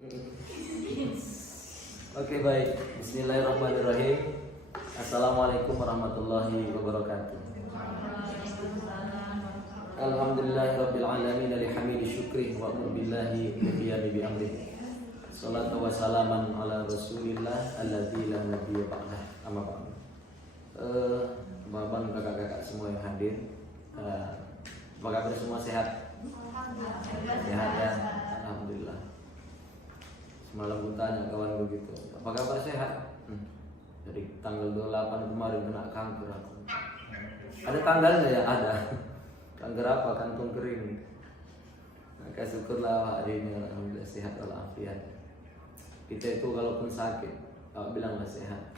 Oke, baik. Bismillahirrahmanirrahim. Assalamualaikum warahmatullahi wabarakatuh. Alhamdulillahirabbil alamin hamidi syukri wa billahi qiyami bi amri. Shalatu wa salaman ala Rasulillah alladzi la nabiyya ba'dah. Amma ba'd. Bapak kakak-kakak semua yang hadir. Apa kabar semua, sehat? Sehat ya. Alhamdulillah. Semalam gue tanya kawan gue gitu, apa kabar, sehat? Dari tanggal 28 kemarin kena kanker aku. Ada tanggalnya ya? Ada. Kanker apa? Kantung kering. Maka syukurlah hari ini alhamdulillah sehat walafiat. Kita itu kalaupun sakit, kalau bilanglah sehat.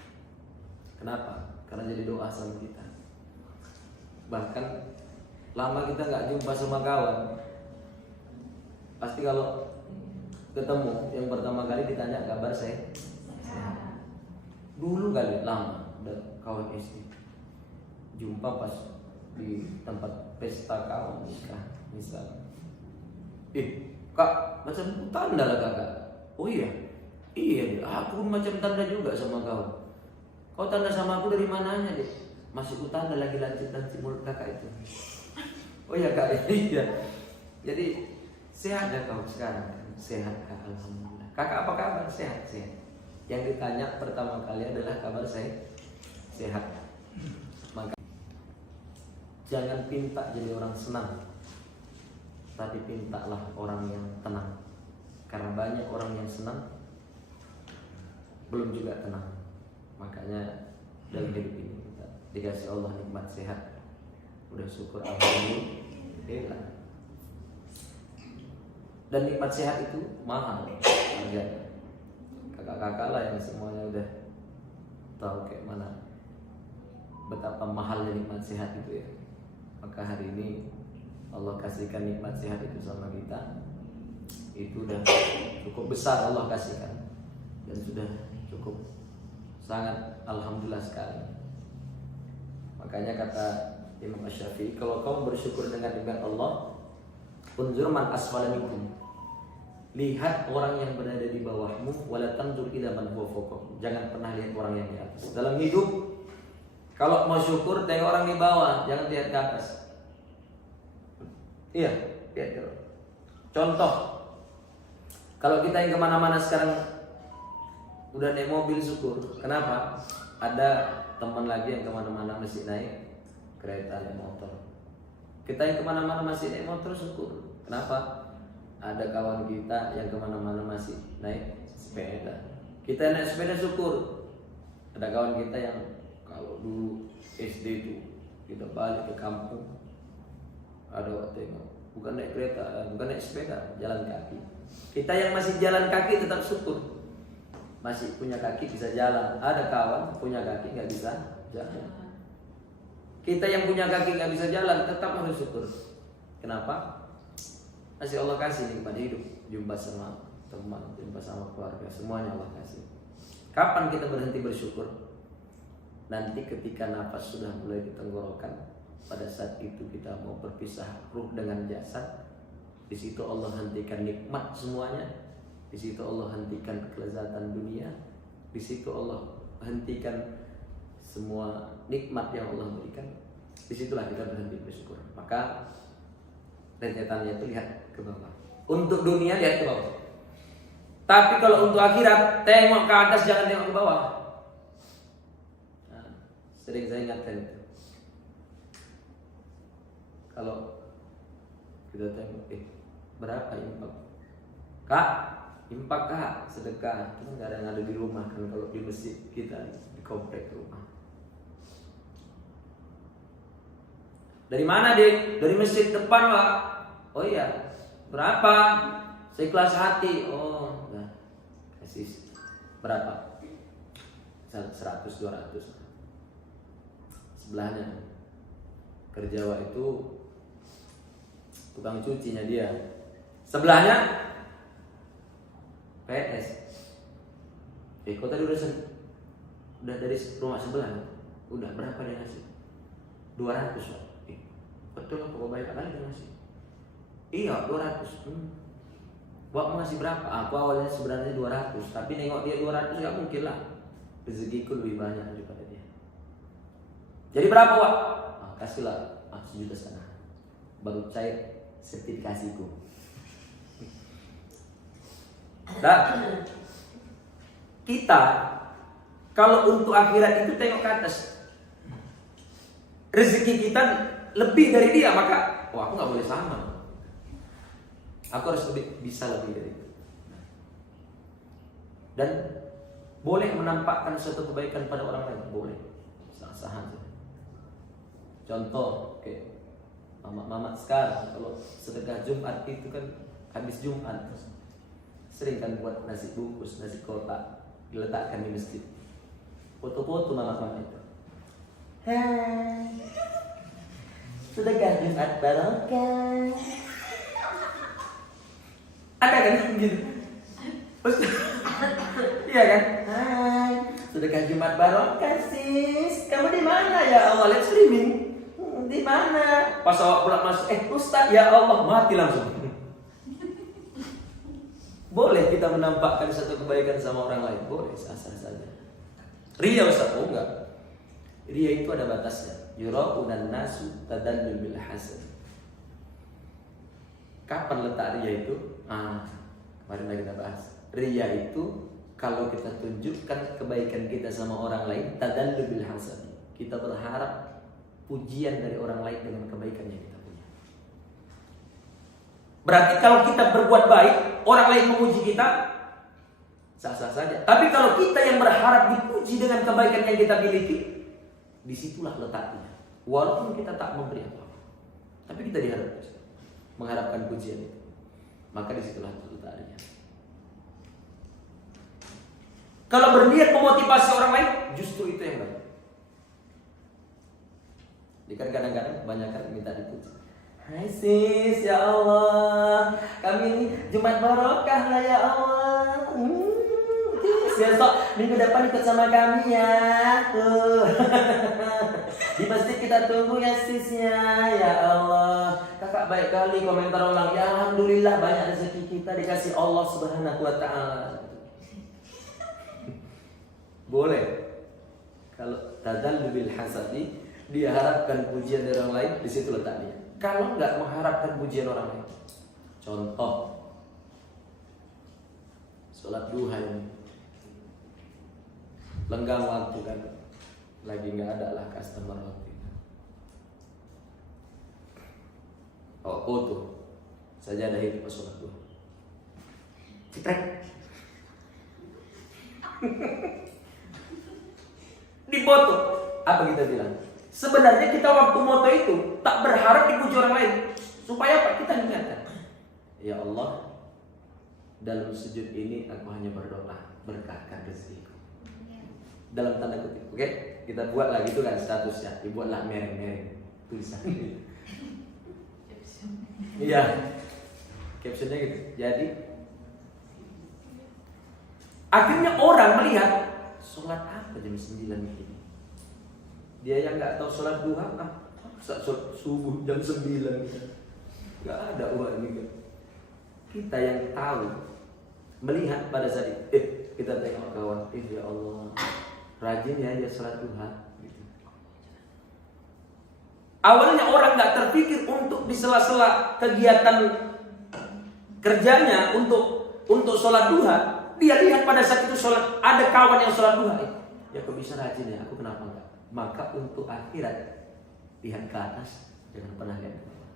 Kenapa? Karena jadi doa sama kita. Bahkan lama kita nggak jumpa sama kawan, pasti kalau ketemu yang pertama kali ditanya kabar saya sehat. Dulu kali lama udah kawan SD, jumpa pas di tempat pesta kawan nikah misal. Kak, macam tanda lah kakak. Oh iya, aku macam tanda juga sama kau. Kau tanda sama aku dari mananya deh? Masih ku tanda lagi lancip mulut kakak itu. Oh iya kak, iya. Jadi sehat ya kau sekarang? Sehat kak, alhamdulillah. Kakak apa kabar? Sehat. Yang ditanya pertama kali adalah kabar saya sehat. Maka jangan pinta jadi orang senang, tapi pintalah orang yang tenang. Karena banyak orang yang senang belum juga tenang. Makanya dalam hidup ini kita dikasih Allah nikmat sehat, udah syukur alhamdulillah. Dan nikmat sehat itu mahal harganya. Kakak-kakak lah yang semuanya udah tahu kayak mana betapa mahalnya nikmat sehat itu ya. Maka hari ini Allah kasihkan nikmat sehat itu sama kita. Itu udah cukup besar Allah kasihkan, dan sudah cukup sangat alhamdulillah sekali. Makanya kata Imam Asy-Syafi'i, kalau kamu bersyukur dengan nikmat Allah, unzur man asfala minkum, lihat orang yang berada di bawahmu, wala tanzur ila man huwa fawqakum, jangan pernah lihat orang yang di atas. Dalam hidup kalau mau syukur tengok orang di bawah, jangan lihat ke atas. Iya, lihat terus. Contoh, kalau kita yang kemana-mana sekarang udah naik mobil syukur. Kenapa? Ada teman lagi yang kemana-mana masih naik kereta, naik motor. Kita yang kemana-mana masih naik motor syukur. Kenapa? Ada kawan kita yang kemana-mana masih naik sepeda. Kita naik sepeda syukur. Ada kawan kita yang kalau dulu SD itu kita balik ke kampung, ada waktu tengok bukan naik kereta, bukan naik sepeda, jalan kaki. Kita yang masih jalan kaki tetap syukur. Masih punya kaki bisa jalan. Ada kawan punya kaki nggak bisa jalan. Kita yang punya kaki nggak bisa jalan tetap harus syukur. Kenapa? Masih Allah kasih nikmat hidup, jumpa sama teman, jumpa sama keluarga, semuanya Allah kasih. Kapan kita berhenti bersyukur? Nanti ketika nafas sudah mulai di tenggorokan, pada saat itu kita mau berpisah ruh dengan jasad. Di situ Allah hentikan nikmat semuanya. Di situ Allah hentikan kelezatan dunia. Di situ Allah hentikan semua nikmat yang Allah berikan. Disitulah kita berhenti bersyukur. Maka rentetannya itu lihat ke bawah. Untuk dunia lihat ke bawah. Tapi kalau untuk akhirat, tengok ke atas, jangan tengok ke bawah. Nah, sering saya ingatkan itu. Kalau kita tengok, berapa infak? Kak, infak kak, sedekah. Cuma nggak ada yang ada di rumah kan, kalau di masjid kita di komplek rumah. Dari mana dek? Dari masjid depan pak. Oh iya. Berapa? Seikhlas hati. Oh, nah. Kasih berapa? 100, 200. Sebelahnya Kerjawa itu tukang cucinya dia. Sebelahnya PNS. Kok tadi udah dari rumah sebelah? Udah berapa dia ngasih? 200 pak. Betul, kok banyak kali dia ngasih? Iya 200. Wak mau ngasih berapa? Aku awalnya sebenarnya 200, tapi nengok dia 200 nggak mungkin lah. Rezekiku lebih banyak daripada dia. Jadi berapa Wak? Kasihlah 1,5 juta sana. Baru cair sertifikasiku. Dan kita kalau untuk akhirat itu tengok ke atas. Rezeki kita lebih dari dia, maka aku nggak boleh sama. Aku harus bisa lebih dari itu. Dan boleh menampakkan suatu kebaikan pada orang lain, boleh, sah-sah aja. Contoh, kayak mama sekarang kalau sedekah Jumat itu kan habis Jumat sering kan buat nasi bungkus, nasi kotak diletakkan di masjid. Foto-foto mama itu. Hai, sedekah Jumat barokah. Ada kan gitu? Iya kan? Hai, sedekah Jumat barokah sis. Kamu di mana ya Allah? Live streaming. Di mana? Pas awak pulang masuk, Ustaz ya Allah, mati langsung. Boleh kita menampakkan satu kebaikan sama orang lain, boleh, sah-sah saja. Ria Ustaz, oh enggak. Ria itu ada batasnya. Yura'unan nasu tadallul bil hasan. Kapan letak ria itu? Kemarin lagi kita bahas. Ria itu kalau kita tunjukkan kebaikan kita sama orang lain, tadallul bil hasan. Kita berharap pujian dari orang lain dengan kebaikan yang kita punya. Berarti kalau kita berbuat baik, orang lain memuji kita, sah-sah saja. Tapi kalau kita yang berharap dipuji dengan kebaikan yang kita miliki, disitulah letaknya. Walaupun kita tak memberi apa-apa, tapi kita diharap mengharapkan pujian itu, maka disitulah letaknya. Kalau berniat memotivasi orang lain, justru itu yang baik. Kan kadang-kadang kebanyakan minta dipuji. Hai sis, ya Allah, kami ini Jumat barokah lah ya Allah. Besok minggu depan ikut sama kami ya. Di masjid kita tunggu ya sisnya. Ya Allah, kakak baik kali komentar ulang. Ya alhamdulillah banyak rezeki kita dikasih Allah Subhanahu wa taala. Boleh. Kalau tadallul bil hasadi, dia harapkan pujian dari orang lain, di situ letaknya. Kalau nggak mengharapkan pujian orang lain, contoh sholat duha ini, lenggang waktu kan, lagi nggak ada lah customer waktu itu. Oh foto, saja ada itu pas sholat duha, cetrek, di foto, apa kita bilang? Sebenarnya kita waktu moto itu tak berharap dipuji orang lain. Supaya apa? Kita ingatkan, ya Allah, dalam sujud ini aku hanya berdoa, berkahkan rezekiku. Dalam tanda kutip, oke? Kita buat lagi itu kan statusnya, dibuatlah mereng-mereng tulisan. Iya, captionnya gitu. Jadi akhirnya orang melihat sholat apa jam 9 ini. Dia yang nggak tahu sholat duha, subuh jam 9, nggak ada uang ini. Kita yang tahu, melihat pada saat itu, kita tengok kawan, ya Allah, rajin ya dia sholat duha. Gitu. Awalnya orang nggak terpikir untuk di sela-sela kegiatan kerjanya untuk sholat duha. Dia lihat pada saat itu sholat, ada kawan yang sholat duha. Ya kok bisa rajin ya? Aku kenapa enggak? Maka untuk akhirat lihat ke atas, jangan pernah lihat ke bawah.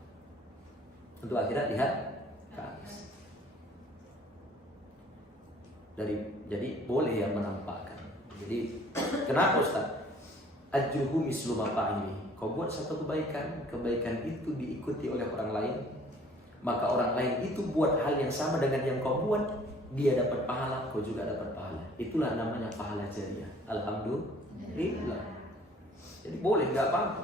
Untuk akhirat lihat ke atas. Jadi boleh yang menampakkan. Jadi kenapa Ustaz? Ajruhu mislu ini. Kau buat satu kebaikan, kebaikan itu diikuti oleh orang lain, maka orang lain itu buat hal yang sama dengan yang kau buat, dia dapat pahala, kau juga dapat pahala. Itulah namanya pahala jariah. Alhamdulillah. Jadi boleh, nggak apa-apa.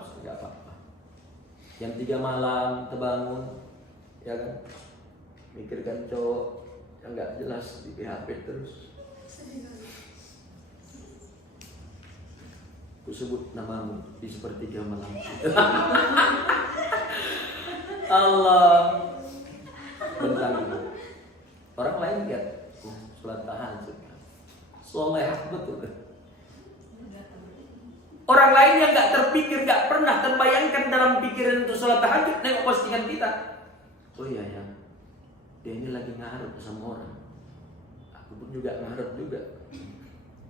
Jam 3 malam terbangun, ya kan? Mikirkan cowok yang nggak jelas di PHP terus. Ku sebut namamu di sepertiga malam. Allah. Bentang itu. Orang lain lihat, sholat tahajud, soleh betul. Orang lain yang nggak terpikir, nggak pernah terbayangkan dalam pikiran untuk sholat tahajud, nengok postingan kita. Oh iya ya, dia ini lagi ngarep sama orang. Aku pun juga ngarep juga.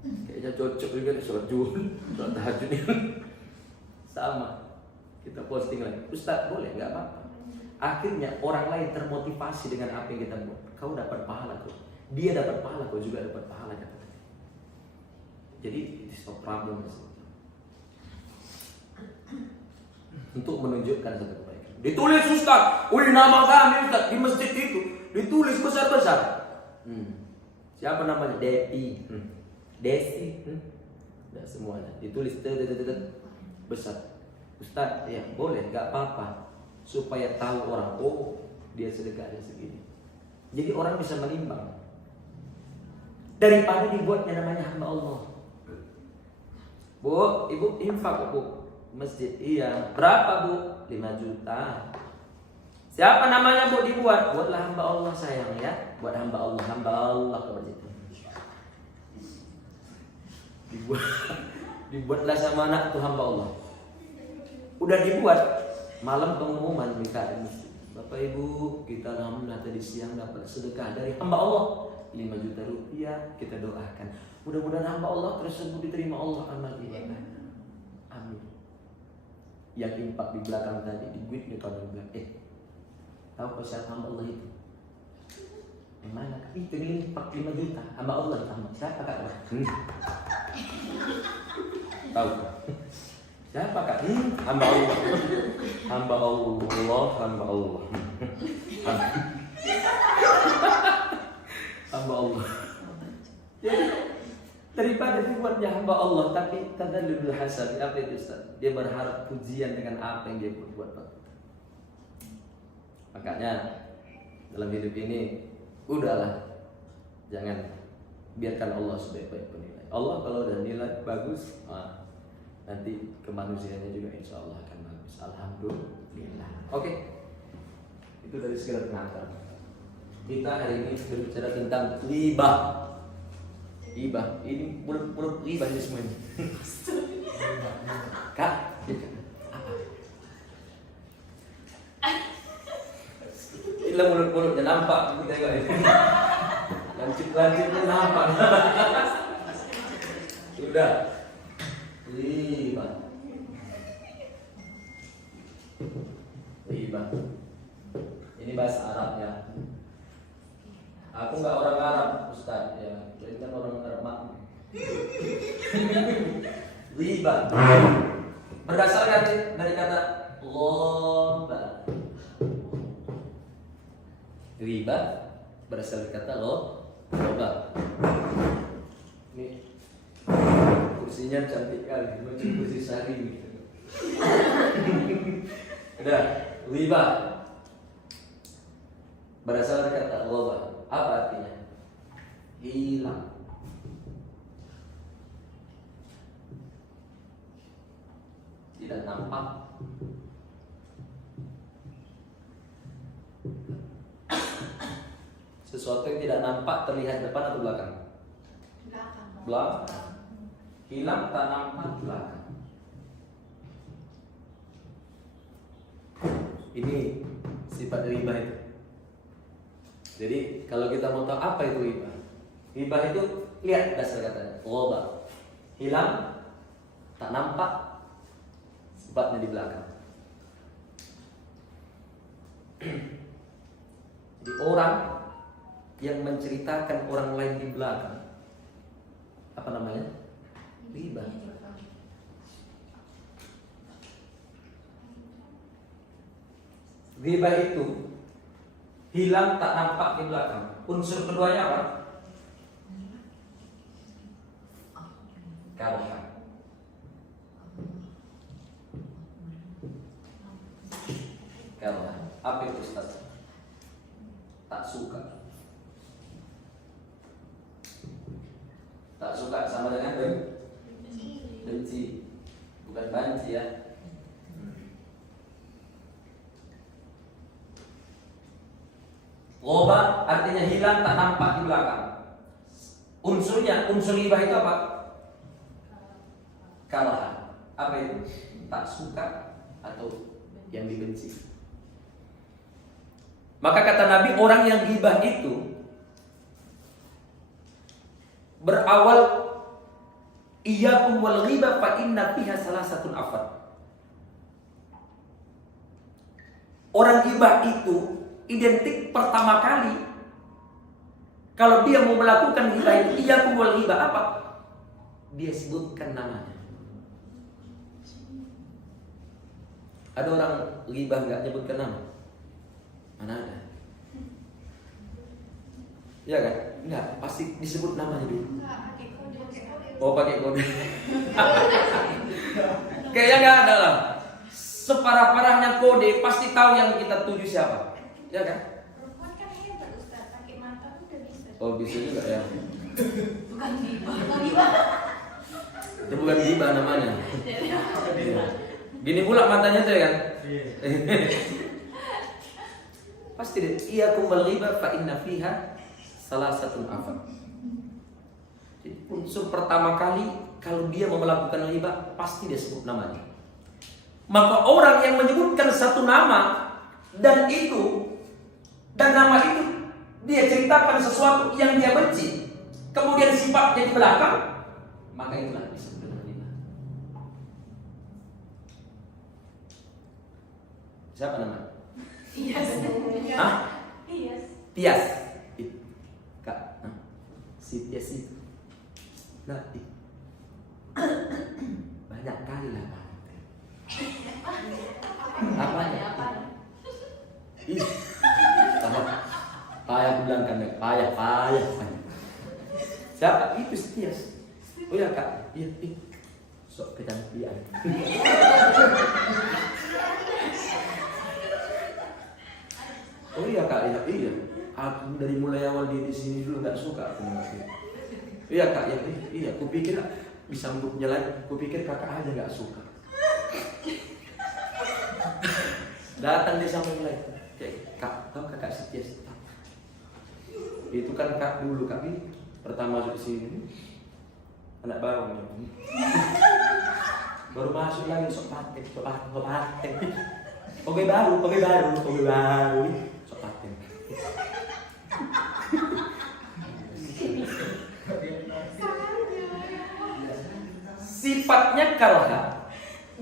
Kayaknya cocok juga nih sholat zuhur, sholat tahajud ini. Sama. Kita posting lagi. Ustaz boleh, nggak apa-apa. Akhirnya orang lain termotivasi dengan apa yang kita buat. Kau dapat pahala kok. Dia dapat pahala, kau juga dapat pahala kata. Jadi stop problem untuk menunjukkan satu kebaikan. Ditulis Ustaz, nama kami Ustaz di masjid itu ditulis besar-besar. Siapa namanya? Depi, Desi, tidak semuanya ditulis besar. Ustaz, ya boleh, nggak apa-apa, supaya tahu orang, oh dia sedekahnya segini. Jadi orang bisa menimbang daripada dibuatnya namanya hamba Allah. Bu, ibu infak bu masjid, iya berapa bu? 5 juta. Siapa namanya bu dibuat? Buatlah hamba Allah sayang ya, buat hamba Allah ke masjid. Dibuatlah sama anak tuh hamba Allah. Udah dibuat, malam pengumuman minta ini. Bapak ibu, kita alhamdulillah tadi siang dapat sedekah dari hamba Allah 5 juta rupiah, kita doakan. Mudah-mudahan hamba Allah tersebut diterima Allah amal ibadah. Amin. Yang impak di belakang tadi, di guit di belakang. Tahu kau siapa hamba Allah itu? Yang mana? Itu ini impak 5 juta, hamba Allah sama. Siapa kak? Tahu kak? Siapa kak? Hamba Allah. Hamba Allah, hamba Allah. Hamba Allah. Jadi daripada dibuatnya hamba Allah, tapi tadallul hasan, apa itu Ustaz? Dia berharap pujian dengan apa yang dia buat. Makanya dalam hidup ini udahlah, jangan biarkan Allah sebaik-baik penilai. Allah kalau udah nilai bagus, nanti kemanusiaannya juga insya Allah akan bagus. Alhamdulillah. Oke. Itu dari segala pengantar. Kita hari ini berbicara tentang ghibah. Ghibah. Ini mulut ghibah ini semua ini. Kak, apa? Inilah mulut-mulutnya nampak kita tengok ini. Lancip-lancipnya nampak. Sudah. Ghibah. Ini bahasa Arab ya. Aku nggak orang Arab, Ustaz ya. Jadi kan orang Arab makmum. Ghibah berdasarkan dari kata loba. Ghibah berasal dari kata loba. Ini kursinya cantik kali, macam kursi sari gitu. Udah, ghibah berasal dari kata loba. Apa artinya? Hilang. Tidak nampak. Sesuatu yang tidak nampak terlihat depan atau belakang? Belakang. Hilang tak nampak belakang. Ini sifat ghibah itu. Jadi kalau kita mau tahu apa itu ghibah, ghibah itu lihat dasar katanya, loba, hilang, tak nampak, sifatnya di belakang. Jadi orang yang menceritakan orang lain di belakang, apa namanya? Ghibah. Ghibah itu hilang tak nampak di belakang. Unsur keduanya apa? Karha. Karha. Apa itu Ustaz? Tak suka. Tak suka sama dengan benci. Bukan benci ya. Ghoba artinya hilang, tak nampak di belakang. Unsurnya, unsur ghibah itu apa? Kalah. Apa itu? Tak suka atau yang dibenci. Maka kata Nabi, orang yang ghibah itu berawal iyyakum wal ghibah fa inna fiha salasatun afad. Orang ghibah itu identik pertama kali kalau dia mau melakukan ghibah itu, iyyakum wal ghibah apa? Dia sebutkan namanya. Ada orang ghibah enggak nyebutkan nama? Mana ada? Iya kan? Enggak, pasti disebut namanya dulu. Oh, pakai kode. Kayaknya enggak ada lah. Separah-parahnya kode, pasti tahu yang kita tuju siapa. Ya kan? Perempuan kan hebat Ustaz, pakai mata tuh udah bisa. Oh, bisa juga ya. Bukan ghibah. Itu bukan ghibah namanya. Gini pula matanya tuh ya kan? Pasti deh. Iyyakum wal ghibah fa inna fiha salasatun afad. Jadi unsur pertama kali kalau dia mau melakukan ghibah pasti dia sebut namanya. Maka orang yang menyebutkan satu nama dan nama itu dia ceritakan sesuatu yang dia benci, kemudian sifatnya di belakang, maka itulah disebut dengan ghibah. Siapa namanya? Tias. Hah? Tias. Tias. Kak, si Tias itu. Nah, banyak kali lah Pak. Apanya? Ih, sama payah bilang kan, payah. Siapa? Itu si Tias. Oh ya Kak, iya. Sok kecantian. Oh iya Kak, iya. Aku dari mulai awal di sini dulu nggak suka aku ngerti. Iya Kak, iya. Kupikir bisa menggupnya lagi. Kupikir kakak aja nggak suka. Datang dia sampai mulai. Kayak Kak, tahu kakak setia. Itu kan Kak dulu kami pertama masuk sini. Anak baru nih. Baru masuk lagi sok paten. Oke baru. Sok paten. Sifatnya kalha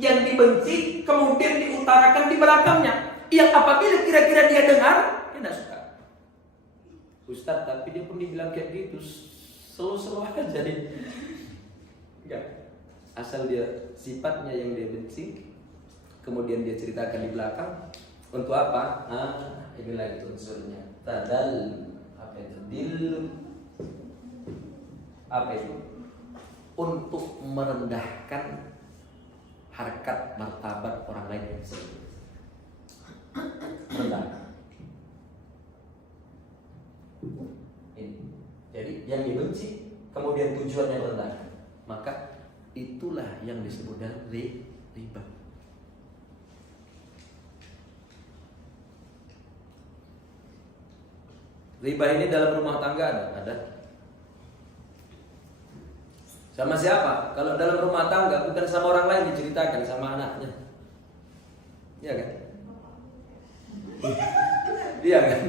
yang dibenci kemudian diutarakan di belakangnya, yang apabila kira-kira dia dengar dia tidak suka. Ustaz, tapi dia pun dibilang kayak gitu selo-selo aja deh. Enggak, asal dia sifatnya yang dia benci kemudian dia ceritakan di belakang. Untuk apa? Inilah itu unsurnya. Tadal apa itu? Apa itu? Untuk merendahkan harkat martabat orang lain yang sebelumnya. Rendah. Ini. Jadi yang dibenci kemudian tujuannya merendahkan, maka itulah yang disebut dengan riba. Riba ini dalam rumah tangga ada. Sama siapa? Kalau dalam rumah tangga bukan sama orang lain diceritakan, sama anaknya. Iya kan? Iya kan?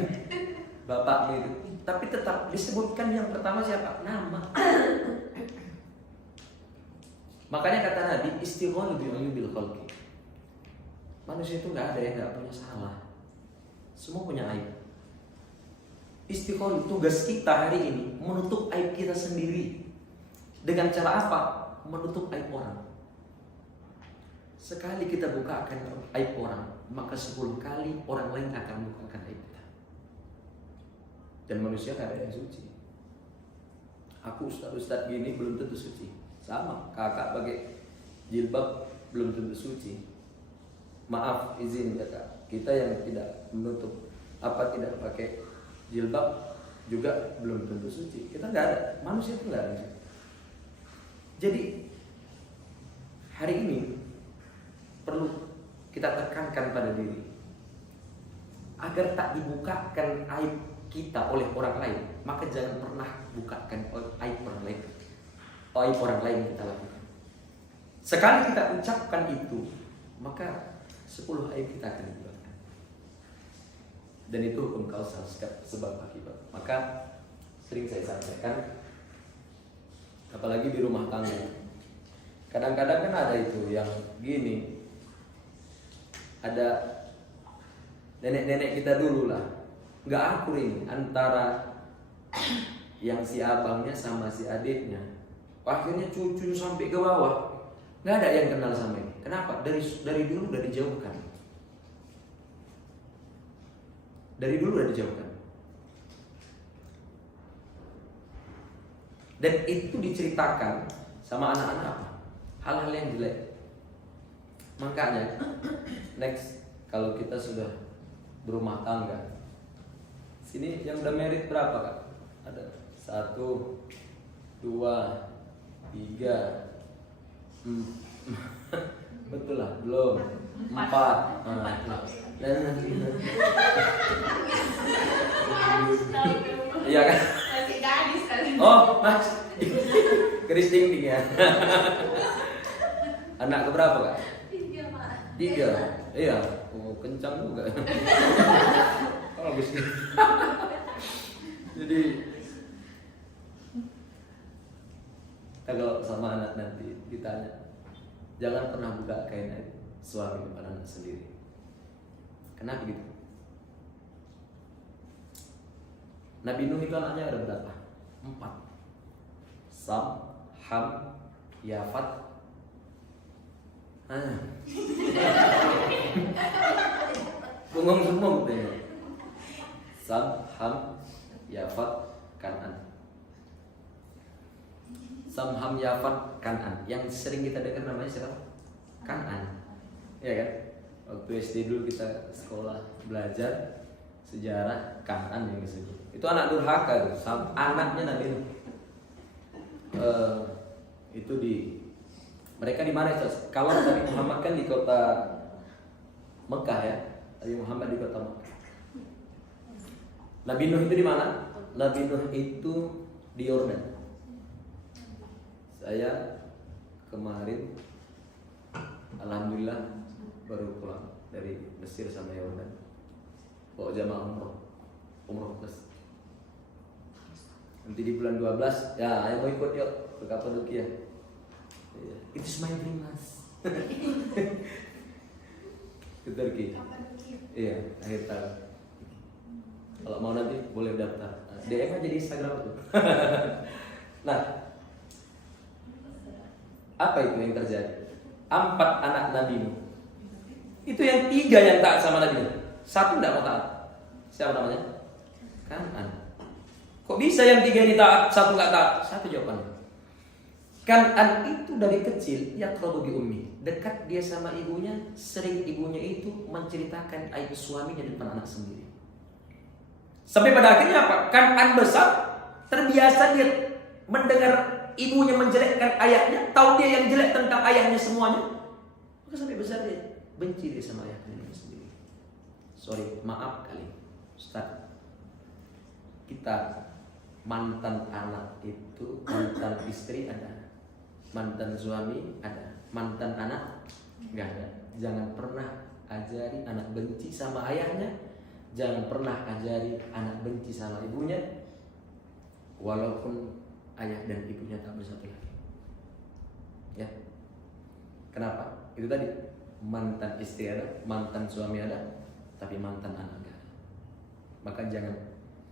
Bapaknya itu. Tapi tetap disebutkan yang pertama siapa? Nama. Makanya kata Nabi, istighol bil khalqi. Manusia itu nggak ada yang nggak punya salah. Semua punya aib. Istighol, tugas kita hari ini menutup aib kita sendiri. Dengan cara apa? Menutup aib orang. Sekali kita bukakan aib orang, maka 10 kali orang lain akan bukakan aib kita. Dan manusia tidak ada yang suci. Aku ustaz gini belum tentu suci. Sama, kakak pakai jilbab belum tentu suci. Maaf, izin kakak, kita yang tidak menutup tidak pakai jilbab juga belum tentu suci. Kita nggak ada, manusia itu nggak ada. Jadi hari ini perlu kita tekankan pada diri agar tak dibukakan aib kita oleh orang lain, maka jangan pernah bukakan aib orang lain. Aib orang lain kita lakukan. Sekali kita ucapkan itu, maka 10 aib kita akan dibukakan. Dan itu hukum kausal sebab akibat. Maka sering saya sampaikan, apalagi di rumah tangga. Kadang-kadang kan ada itu yang gini, ada nenek-nenek kita dulu lah, nggak akur ini antara yang si abangnya sama si adiknya. Akhirnya cucu sampai ke bawah, nggak ada yang kenal sama ini. Kenapa? Dari dulu udah dijauhkan. Dari dulu udah dijauhkan. Dan itu diceritakan sama anak-anak apa? Hal-hal yang jelek. Makanya next kalau kita sudah berumah tangga, sini yang udah married berapa kak? Ada 1, 2, 3, betul lah belum 4. Iya kan? Masih gadis kali. Oh mas, keris dinding ya. Anak keberapa kak? 3 Pak. 3. Iya. Oh kencang juga. Oh habis. Jadi kalau sama anak nanti ditanya, jangan pernah buka kain aib suami depan anak sendiri. Kenapa gitu? Nabi Nuh itu anaknya ada berapa? 4. Sam, Ham, Yafat. Bengong semua gitu. Sam, Ham, Yafat, Kanan. Sam, Ham, Yafat, Kanan. Yang sering kita dengar namanya siapa? Kanan. Iya kan? Waktu SD dulu kita sekolah belajar sejarah, Kanan yang disebut. Itu anak durhaka tuh, anaknya Nabi Nuh. Itu mereka di mana itu? Kalau Nabi Muhammad kan di kota Mekah ya. Nabi Muhammad di kota Mekah. Nabi Nuh itu di mana? Nabi Nuh itu di Yordan. Saya kemarin alhamdulillah baru pulang dari Mesir sama Yordan. Bawa jamaah umroh plus. Nanti di bulan 12 ya ayo mau ikut yuk ke Kapadokia. Itu my dream mas. Ke Turki. Iya akhir tahun. Kalau mau nanti boleh daftar. DM aja di Instagram tuh. Nah, apa itu yang terjadi? 4 anak Nabi Nuh. Itu yang 3 yang taat sama Nabi Nuh. 1 tidak mau taat. Siapa namanya? Kanan. Kok bisa yang 3 ini taat, 1 nggak taat? 1 jawabannya. Kanan itu dari kecil ya kalau bi ummi, dekat dia sama ibunya, sering ibunya itu menceritakan aib suaminya di depan anak sendiri. Sampai pada akhirnya apa? Kanan besar terbiasa dia mendengar ibunya menjelekkan ayahnya, tahu dia yang jelek tentang ayahnya semuanya. Maka sampai besar dia benci dia sama ayahnya sendiri. Sorry, maaf kali, Ustaz. Kita mantan anak itu, mantan istri ada, mantan suami ada, mantan anak nggak ada. Jangan pernah ajari anak benci sama ayahnya, jangan pernah ajari anak benci sama ibunya, walaupun ayah dan ibunya tak bersatu lagi. Ya, kenapa? Itu tadi mantan istri ada, mantan suami ada, tapi mantan anak nggak ada. Maka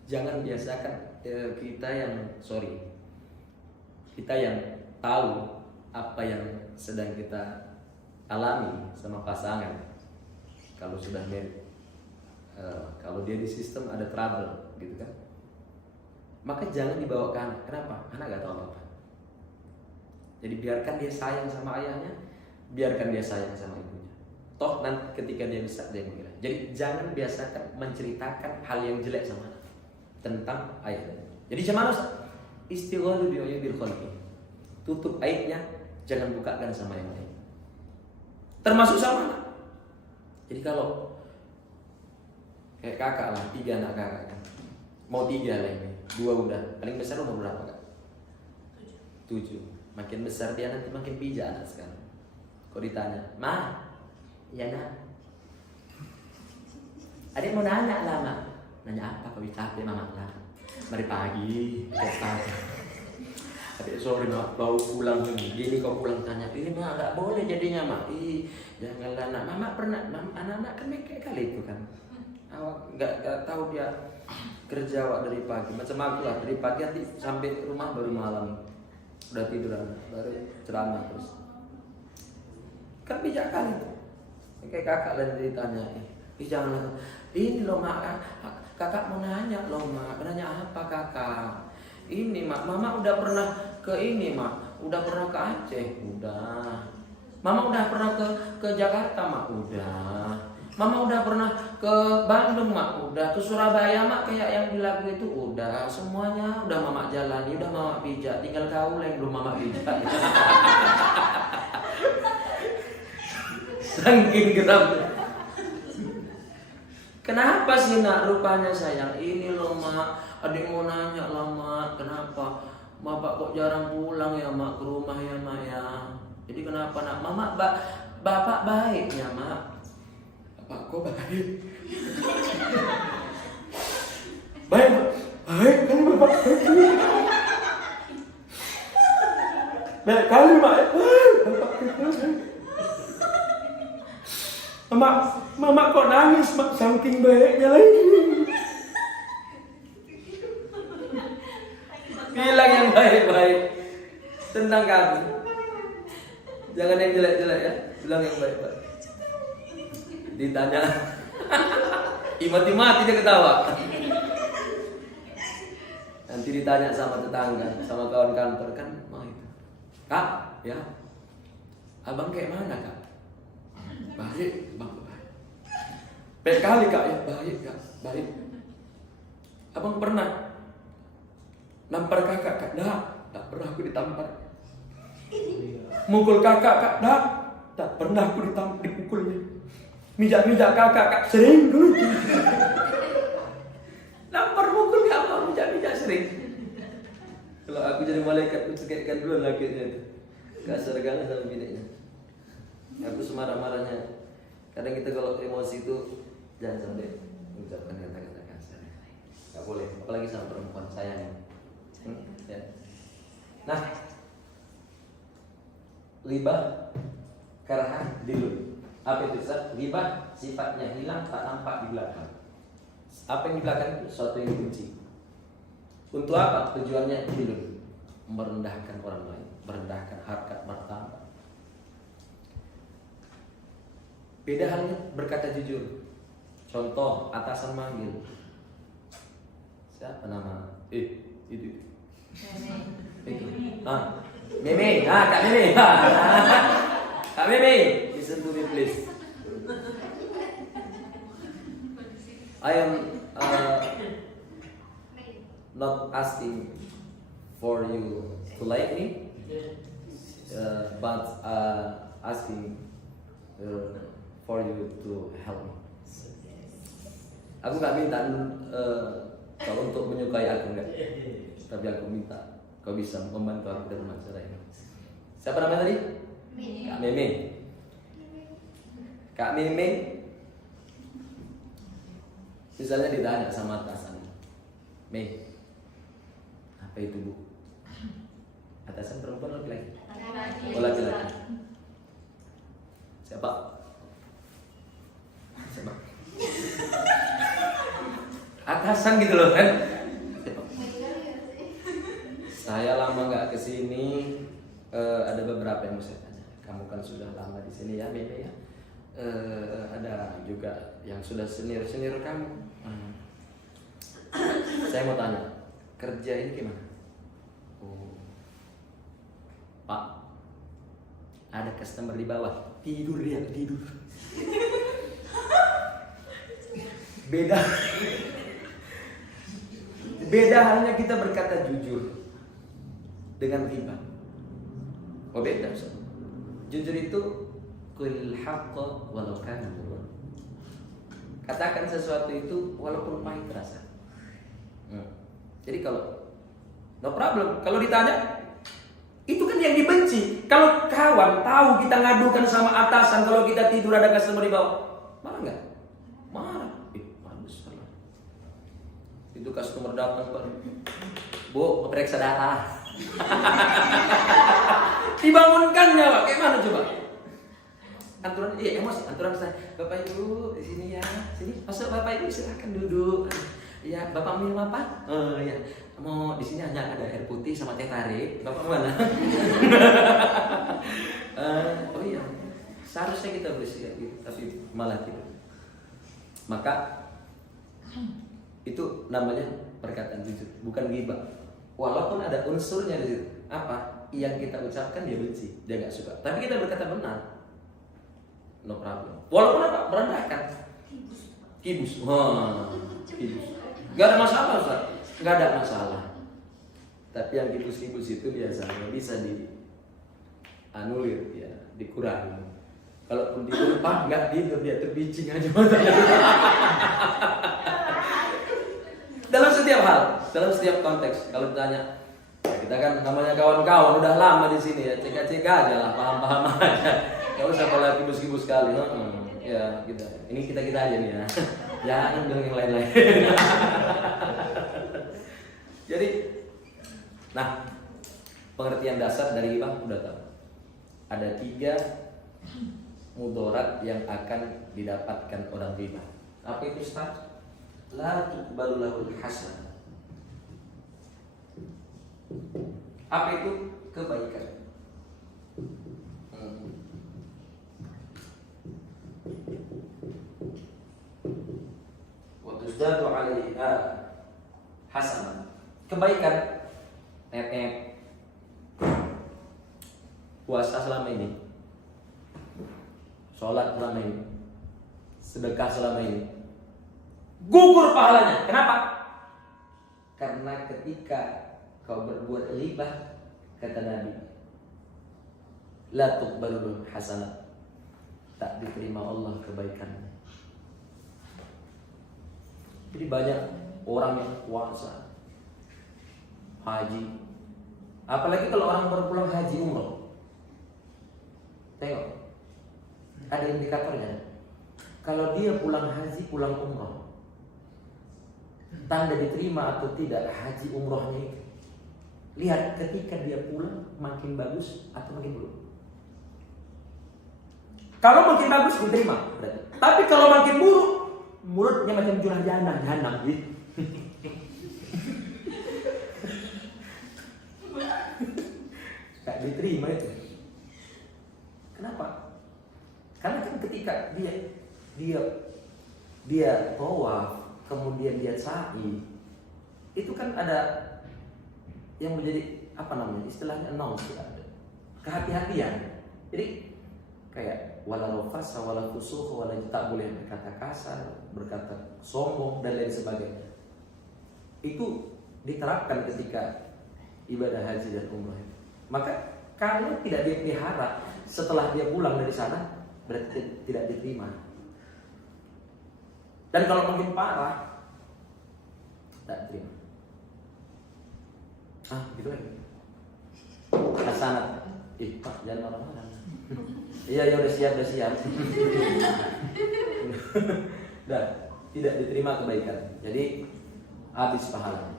jangan biasakan kita yang tahu apa yang sedang kita alami sama pasangan. Kalau sudah married, kalau dia di sistem ada trouble gitu kan, maka jangan dibawa ke anak. Kenapa? Anak gak tahu apa-apa. Jadi biarkan dia sayang sama ayahnya, biarkan dia sayang sama ibunya. Toh nanti ketika dia besar dia mengira. Jadi jangan biasakan menceritakan hal yang jelek sama anak tentang ayahnya. Jadi gimana Ustaz? Istighalu bi uyubil khalqi. Tutup aibnya, jangan bukakan sama yang lain. Termasuk sama anak. Jadi kalau kayak kakak lah, 3 anak kakak kan. Mau 3 lagi. 2 udah. Paling besar umur berapa kak? 7. Makin besar dia nanti makin bijak anak sekarang. Kok ditanya, Ma? Iya nak. Adik mau nanya lah mak. Nanya apa? Kau capek mama lah. Mari pagi. Adik sorry mak, baru pulang gini kau pulang tanya. Ini mak nggak boleh jadinya mak. Janganlah nak. Mama pernah, anak-anak kan kayak kali itu kan. Awak nggak tahu dia kerja awak dari pagi. Macam aku lah dari pagi nanti sampai rumah baru malam. Udah tidur baru ceramah terus. Kan bijak kali itu. Kayak kakak lagi ditanya, janganlah. Ini loh mak, kakak mau nanya loh mak. Nanya apa kakak? Ini mak, mama udah pernah ke ini mak, udah pernah ke Aceh, udah. Mama udah pernah ke Jakarta mak, udah. Mama udah pernah ke Bandung mak, udah. Ke Surabaya mak kayak yang di lagu itu, udah. Semuanya udah mama jalani, udah mama pijak. Tinggal kau yang belum mama pijak. Saking geramnya. Kenapa sih nak rupanya sayang? Ini loh mak, adik mau nanya lah mak, kenapa bapak kok jarang pulang ya mak ke rumah ya mak ya? Jadi kenapa nak? Mama bapak baiknya mak. Bapak kok baik? Baik kan bapak baik. Baik kali mak. Mama kok nangis mak, saking baiknya lagi. Bilang yang baik-baik tentang kamu. Jangan yang jelek-jelek ya. Bilang yang baik-baik. Ditanya, mati-mati dia ketawa. Nanti ditanya sama tetangga, sama kawan kantor kan, mau itu. Kak, ya, abang kayak mana kak? Baik, bang baik. Baik kali kak ya, baik kak, baik. Abang pernah nampar kakak kak? Tak pernah aku ditampar. Mukul kakak kak? Tak pernah aku dipukulnya. Mijak-mijak kakak kak? Sering dulu. Nampar mukul gak mau, mijak-mijak sering. Kalau aku jadi malaikat, aku cekikkan dulu lakinya itu. Kasar sekali sama bidiknya. Aku semarah-marahnya. Kadang kita kalau emosi itu jangan sampai mengucapkan kata-kata kasar. Gak boleh, apalagi sama perempuan sayang. Ya. Nah, ribah karahan dilun. Apa itu Ustaz? Ribah sifatnya hilang, tak nampak di belakang. Apa yang di belakang itu? Sesuatu yang dibenci. Untuk apa? Tujuannya dilun, merendahkan orang lain, merendahkan harkat martabat. Beda halnya berkata jujur. Contoh, atasan manggil. Siapa nama? Itu. Meme. Kak Meme. Kak Meme, listen to me please. I am not asking for you to like me, but asking for you to help me. Aku nggak minta kau untuk menyukai aku enggak, tapi aku minta kau bisa membantu aku dalam masalah ini. Siapa namanya tadi? Kak Meme. Kak Meme. Misalnya ditanya sama atasan, Me, apa itu bu? Atasan perempuan laki-laki? Oh laki-laki. Siapa? Atasan gitu loh kan. Saya lama nggak kesini, ada beberapa yang mau saya tanya. Kamu kan sudah lama di sini ya, Meme ya. Ada juga yang sudah senior kamu. Saya mau tanya, kerja ini gimana? Oh, Pak, ada customer di bawah tidur dia tidur. Beda halnya kita berkata jujur dengan riba. Oh beda. Jujur itu qul haqqa walau kana murran. Katakan sesuatu itu walaupun pahit rasa. Jadi kalau no problem, kalau ditanya itu kan yang dibenci. Kalau kawan tahu kita ngadukan sama atasan kalau kita tidur ada customer di bawah, marah nggak? Marah. Bagus lah. Itu customer datang Pak, Bu, periksa darah. Dibangunkannya Pak, kayak mana coba? Aturan, iya emosi, aturan saya. Bapak Ibu di sini ya, sini masuk Bapak Ibu silahkan duduk. Ya, Bapak minum apa? Oh ya, mau di sini hanya ada air putih sama teh tarik. Bapak mana? Oh iya, seharusnya kita bersiap gitu, tapi malah tidak. Maka itu namanya perkataan jujur, bukan ghibah. Walaupun ada unsurnya di situ. Apa? Yang kita ucapkan dia benci, dia nggak suka. Tapi kita berkata benar, no problem. Walaupun apa? Merendahkan. Kibus. Kibus. Gak ada masalah Ustaz. Gak ada masalah. Tapi yang kibus-kibus itu biasanya bisa anulir ya, dikurangi. Kalaupun tidur nggak tidur, dia terbicing aja matanya. Dalam setiap hal, dalam setiap konteks. Kalau ditanya, ya kita kan namanya kawan-kawan udah lama di sini ya, cek-cek aja lah, paham-paham aja. Gak usah kalau kibus-kibus sekali. Ya kita, ini kita aja nih ya. Jangan bilang yang lain-lain. Jadi, nah, pengertian dasar dari ghibah udah tahu. Ada 3 mudarat yang akan didapatkan orang ghibah. Apa itu Ustaz? La tuqbalu lahul hasanah. Apa itu? Kebaikan. Wa tuzdadu 'alaiha hasanah. Kebaikan. Net. Puasa selama ini, sholat selama ini, sedekah selama ini, gugur pahalanya. Kenapa? Karena ketika kau berbuat ghibah, kata Nabi, la tuqbalu hasanah, tak diterima Allah kebaikannya. Jadi banyak orang yang puasa, haji, apalagi kalau orang baru pulang haji umroh. Tengok, ada indikatornya. Kalau dia pulang haji, pulang umroh, tanda diterima atau tidak haji umrohnya itu. Lihat ketika dia pulang makin bagus atau makin buruk. Kalau makin bagus diterima berarti. Tapi kalau makin buruk, mulutnya macam curah jahanam gitu. Gak diterima itu. Kenapa? Karena kan ketika dia tawaf, kemudian dia sa'i, itu kan ada yang menjadi apa namanya? Istilahnya kehati-hatian. Jadi kayak wala rafasa wala fusuq wala, tak boleh berkata kasar, berkata sombong dan lain sebagainya. Itu diterapkan ketika ibadah haji dan umrah. Maka kalau tidak dipelihara setelah dia pulang dari sana, berarti tidak diterima. Dan kalau makin parah, tak diterima. Gitu lagi. Hasanat. Pak, jangan marah-marah. Iya, udah siap. Dan tidak diterima kebaikan. Jadi habis pahalanya.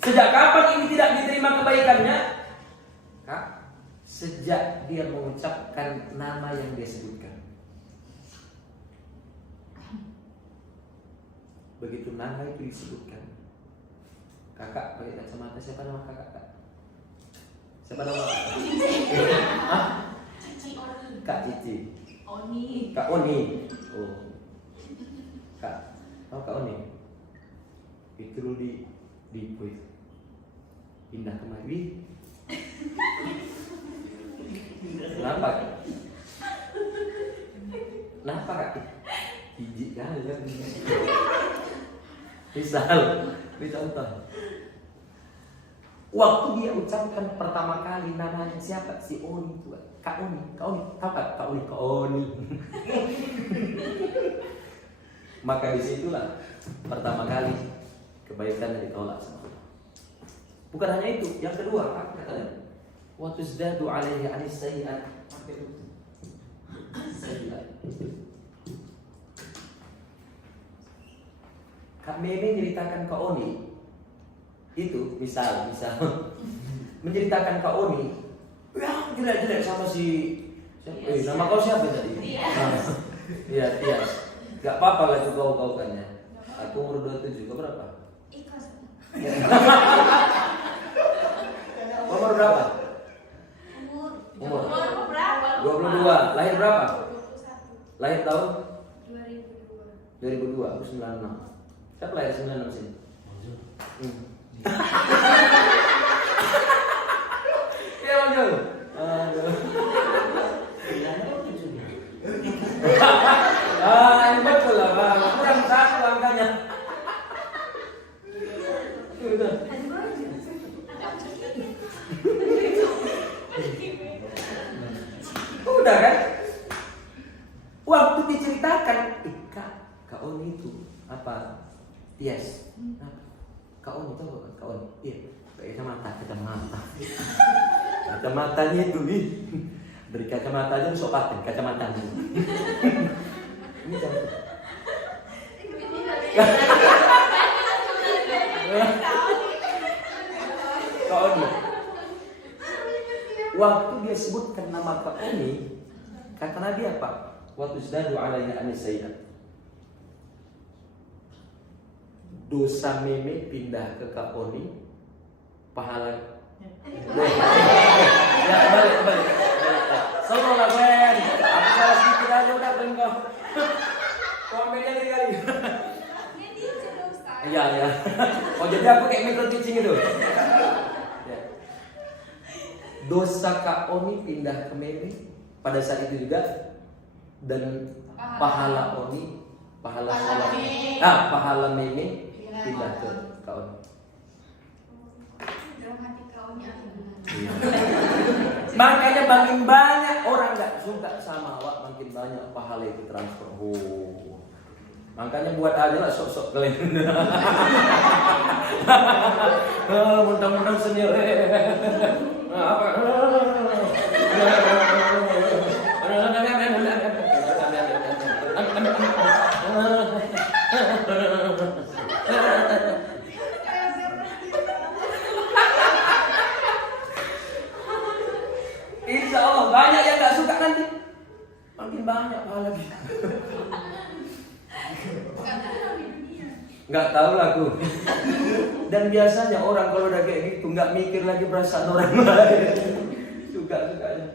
Sejak kapan ini tidak diterima kebaikannya? Sejak dia mengucapkan nama yang dia sebutkan. Begitu nama itu disebutkan, kakak pakai kacamata, siapa nama kakak? Siapa nama? Cici Oni. Kak Cici. Oni. Kak Oni. Oh. Kak Oni. Itu lu di pindah kemari. Kenapa? Kak? Jijik kali ya. Misal, ini contoh. Waktu dia ucapkan pertama kali namanya siapa? Si Oni itu, Kak Oni. Tahu Kak Oni. Maka disitulah pertama kali kebaikan yang ditolak sama Allah. Bukan hanya itu, yang kedua apa katanya? Wa tuzdadu alaihi anis sayyi'at. Kak Meme ceritakan ke Oni itu misal menceritakan ke Oni yang jelek-jelek sama si nama kau siapa tadi? Iya, Tias. Gak apa-apa lah itu kau kannya. Aku umur 27, kau berapa? Umur berapa? Umur berapa? 22. Lahir berapa? 21. Lahir tahun 2002. 2002, aku 96. Siapa lahir 96 sini? Iya, Manjul. Ini betul lah, Bang. Kurang satu angkanya. Udah kan? Waktu diceritakan, Kak Oni itu apa? Tias. Kak Oni tahu kan? Kak Oni. Iya. Kacamata. Kacamatanya itu nih. Dari kacamatanya sok paten, kacamatanya. Ini cantik. Kak Oni. Waktu dia sebutkan nama Kak Oni, kata Nabi apa? Waktu tuzdadu alaihi anis sayyi'at. Dosa Meme pindah ke Kak Oni, pahala. Ya balik. Selalu lah Ben. Aku salah sedikit aja udah Ben kau. Komennya kali. Iya. Oh jadi aku kayak micro teaching itu. Ya. Dosa Kak Oni pindah ke Meme pada saat itu juga, dan pahala Oni, pahala Meme pindah ke Kak Oni. Makanya makin banyak orang nggak suka sama awak, makin banyak pahala itu transfer. Makanya buat aja lah sok-sok kalian. Muntah-muntah sendiri. Apa? Insya Allah banyak yang nggak suka nanti, makin banyak pahala kita. Nggak tahu lah aku. Dan biasanya orang kalau udah kayak gitu nggak mikir lagi perasaan orang lain. Suka-sukanya.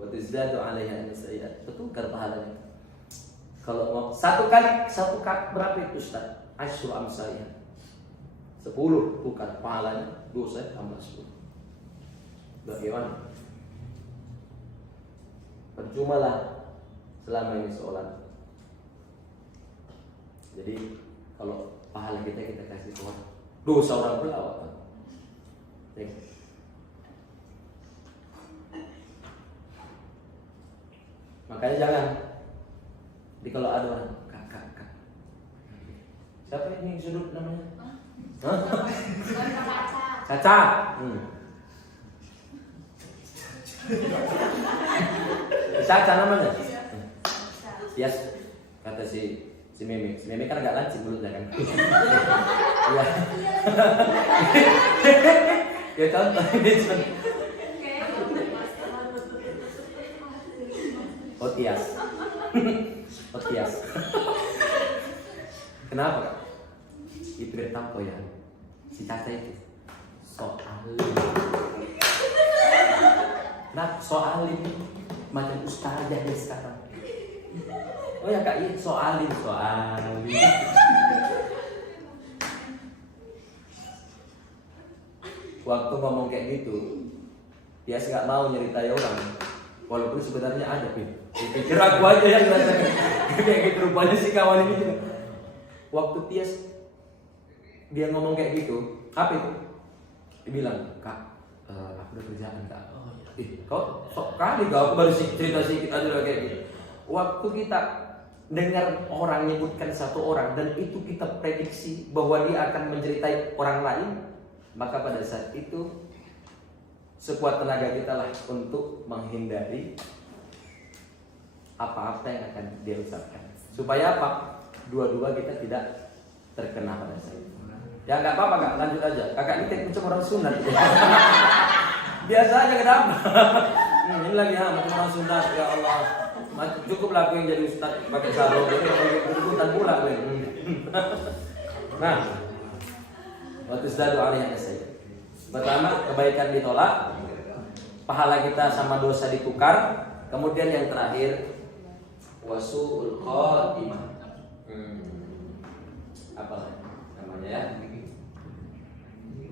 Wa tuzdadu alaiha sayyi'at. Bertukar pahalanya. Kalau mau satu kali berapa itu Ustaz? Asyru amsalnya. 10 tukar pahalanya, dosa tambah 10. Bagaimana? Percuma lah selama ini sholat. Jadi kalau pahala kita kasih ke orang, dosa orang pula awak. Makanya jangan. Jadi kalau ada orang kak. Siapa ini sudut namanya? Caca. Caca namanya. Yes. Kata si Meme. Si Meme kan agak lancip mulutnya kan. Iya. Ya contoh ini. Otias. Kenapa? Itu bertampo ya. Si Caca itu soalim. Nah, soalim macam ustazah dia sekarang. Oh ya Kak, soalim. Waktu ngomong kayak gitu, dia nggak mau nyeritain orang, walaupun sebenarnya ada. Pikir aku aja yang ngerasakan kayak gitu rupanya si kawan ini juga. Waktu dia ngomong kayak gitu, apa itu? Dia bilang, Kak, aku udah kerjaan Kak. Kau sok kali kau, aku baru cerita sedikit aja kayak gitu. Waktu kita dengar orang menyebutkan satu orang dan itu kita prediksi bahwa dia akan menceritai orang lain, maka pada saat itu sekuat tenaga kita lah untuk menghindari apa-apa yang akan dia ucapkan. Supaya apa? Dua-dua kita tidak terkena pada saat itu. Ya nggak apa-apa kak, lanjut aja. Kakak ini teknik macam orang sunat. Biasa aja kenapa? Ini lagi macam orang sunat, ya Allah. Cukup lah aku yang jadi ustaz pakai sarung, jadi ikutan pula gue. Nah, waktu sedadu alaihi saja. Pertama, kebaikan ditolak, pahala kita sama dosa ditukar. Kemudian yang terakhir, wasu'ul khotimah. Apa namanya ya?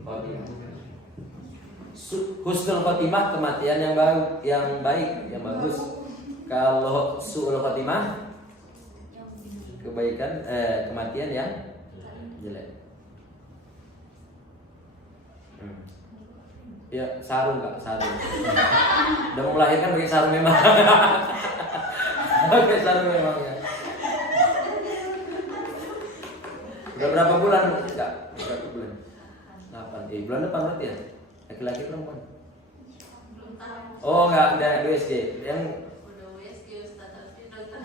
Khotimah. Husnul khotimah, kematian yang baik, yang bagus. Kalau su'ul khotimah, kebaikan kematian yang jelek. Ya sarung kak, sarung. Udah mau melahirkan pakai sarung memang. Pakai sarung memang ya. Udah berapa bulan kak? Berapa bulan? 8. Bulan depan berarti ya? Laki-laki perempuan? Belum tahu. Oh enggak, ada USG. Yang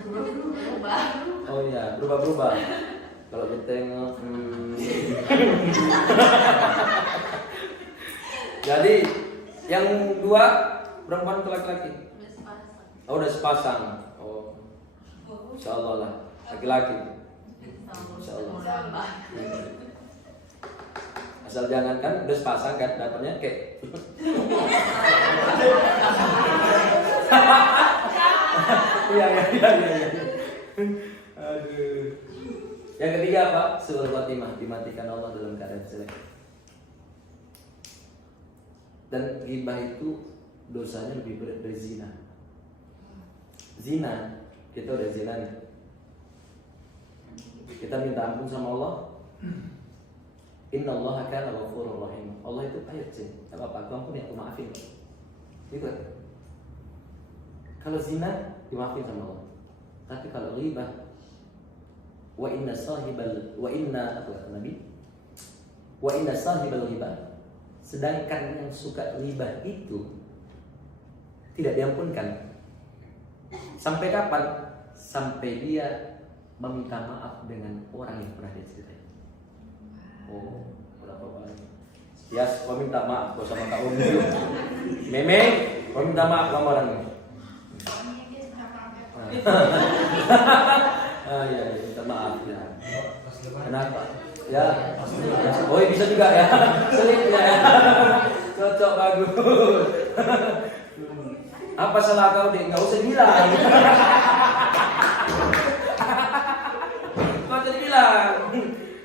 Berubah. oh iya, berubah-berubah. Kalau kita tengok jadi yang dua perempuan ke laki-laki. Oh udah sepasang. Oh insyaallah lah laki-laki. Insyaallah. Asal jangan kan udah sepasang kan dapatnya kayak iya. Aduh. Yang ketiga apa? Su'ul khotimah, dimatikan Allah dalam keadaan jelek. Dan ghibah itu dosanya lebih berat dari zina. Zina, kita udah zina nih. Kita minta ampun sama Allah. Inna Allah kana ghafurur rahim. Allah itu payah sih. Enggak apa-apa, aku ampun ya, aku maafin. Gitu kan? Kalau zina dimaafin sama Allah. Tapi kalau ghibah, wa inna sahibal ghibah, sedangkan yang suka ghibah itu tidak diampunkan. Sampai kapan? Sampai dia meminta maaf dengan orang yang pernah dia ceritain. Oh, berapa banyak? Ya, kau minta maaf kau sama Kak Umi. Meme, kau minta maaf sama orang ini. Iya, minta maaf ya. Kenapa? Ya, oh bisa juga ya. Selip ya. Cocok bagus. Apa salah kau dek? Nggak usah bilang. Nggak usah dibilang.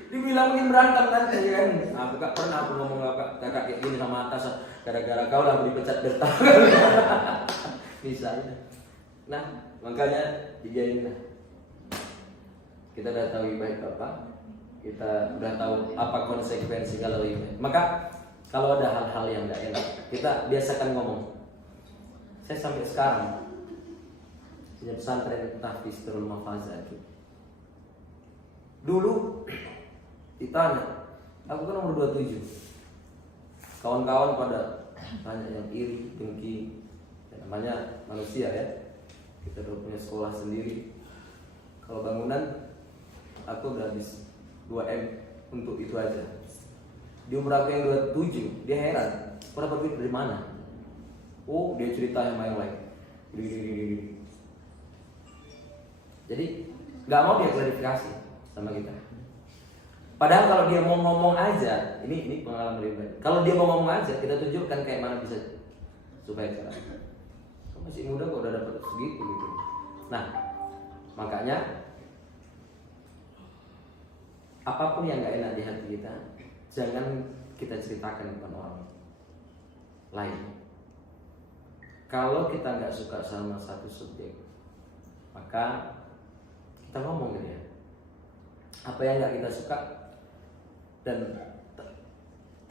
Dibilang mungkin berantem nanti kan. Aku gak pernah aku ngomong kakak kayak gini sama atas. Gara-gara kau lah aku dipecat getah. Bisa ya. Nah, makanya tiga ini lah. Kita udah tahu baik apa, kita udah tahu apa konsekuensi kalau ibadah. Maka kalau ada hal-hal yang gak enak, kita biasakan ngomong. Saya sampai sekarang punya pesantren tahfiz Darul Mafazah itu. Dulu ditanya, aku kan umur 27. Kawan-kawan pada tanya yang iri, dengki, namanya manusia ya. Kita udah punya sekolah sendiri. Kalau bangunan, aku udah habis 2M untuk itu aja. Di umur aku yang 27, dia heran, kau dapat duit dari mana? Oh, dia cerita yang main lain. Jadi nggak mau dia klarifikasi sama kita. Padahal kalau dia mau ngomong aja, ini pengalaman pribadi. Kalau dia mau ngomong aja, kita tunjukkan kayak mana bisa supaya caranya. Kau masih muda kok udah dapat segitu gitu. Nah, makanya apapun yang gak enak di hati kita, jangan kita ceritakan kepada orang lain. Kalau kita gak suka sama satu subjek, maka kita ngomong gitu ya. Apa yang gak kita suka, dan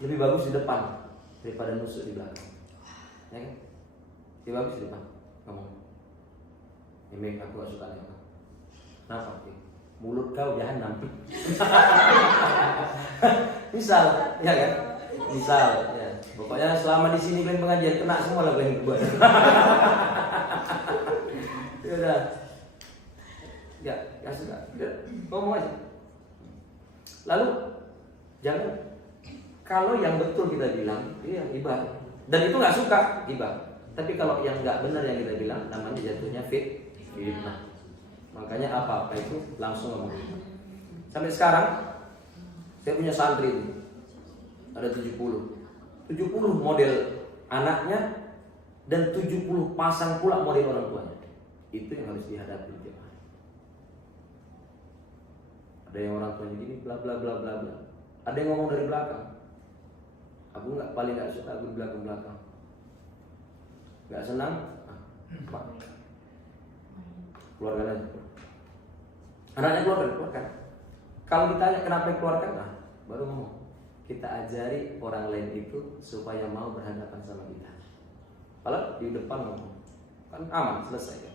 lebih bagus di depan daripada nusuk di belakang. Ya kan? Lebih bagus di depan ngomong. Ini aku gak suka nih apa. Kenapa? Mulut kau jahanam. Misal, ya kan? Misal, ya. Pokoknya selama di sini kalian pengajian kena semua lah kalian buat. Ya udah. Ya sudah. Ngomong aja. Lalu jangan kalau yang betul kita bilang, iya ibadah. Dan itu nggak suka ibadah. Tapi kalau yang nggak benar yang kita bilang, namanya jatuhnya fitnah. Makanya apa itu langsung ngomong. Sampai sekarang saya punya santri ini ada 70 model anaknya dan 70 pasang pula model orang tuanya. Itu yang harus dihadapi tiap hari. Ada yang orang tuanya gini bla bla bla bla bla. Ada yang ngomong dari belakang. Aku paling nggak suka aku di belakang. Nggak senang, Pak. Keluarkan aja. Anaknya keluarkan. Kalau ditanya kenapa dikeluarkan, baru ngomong. Kita ajari orang lain itu supaya mau berhadapan sama kita. Kalau di depan ngomong, kan aman, selesai kan.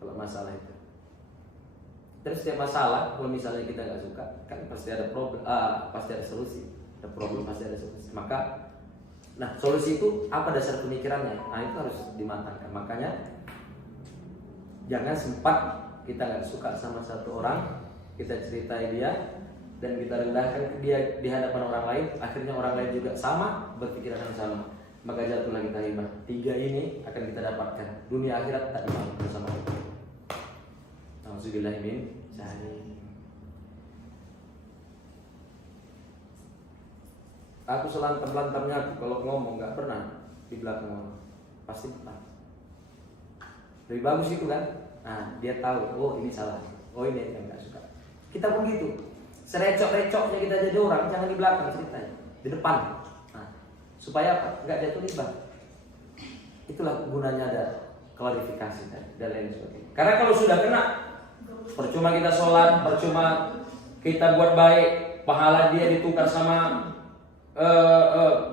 Kalau masalah itu. Terus setiap masalah, kalau misalnya kita nggak suka, kan pasti ada problem, pasti ada solusi. Ada problem pasti ada solusi. Maka, solusi itu apa dasar pemikirannya? Itu harus dimatangkan. Makanya jangan sempat kita nggak suka sama satu orang, kita ceritai dia dan kita rendahkan dia di hadapan orang lain. Akhirnya orang lain juga sama berpikiran yang sama. Maka jatuhlah kita hibah. 3 ini akan kita dapatkan dunia akhirat tak dimana bersama kita. Alhamdulillah min syahid. Aku selantar-lantarnya kalau ngomong nggak pernah di belakang orang, pasti benar. Lebih bagus itu kan? Dia tahu, oh ini salah, oh ini yang nggak suka. Kita pun gitu, serecok-recoknya kita jadi orang, jangan di belakang ceritanya, di depan. Supaya apa? Nggak jatuh libah. Itulah gunanya ada klarifikasi dan lain sebagainya. Karena kalau sudah kena, percuma kita sholat, percuma kita buat baik, pahala dia ditukar sama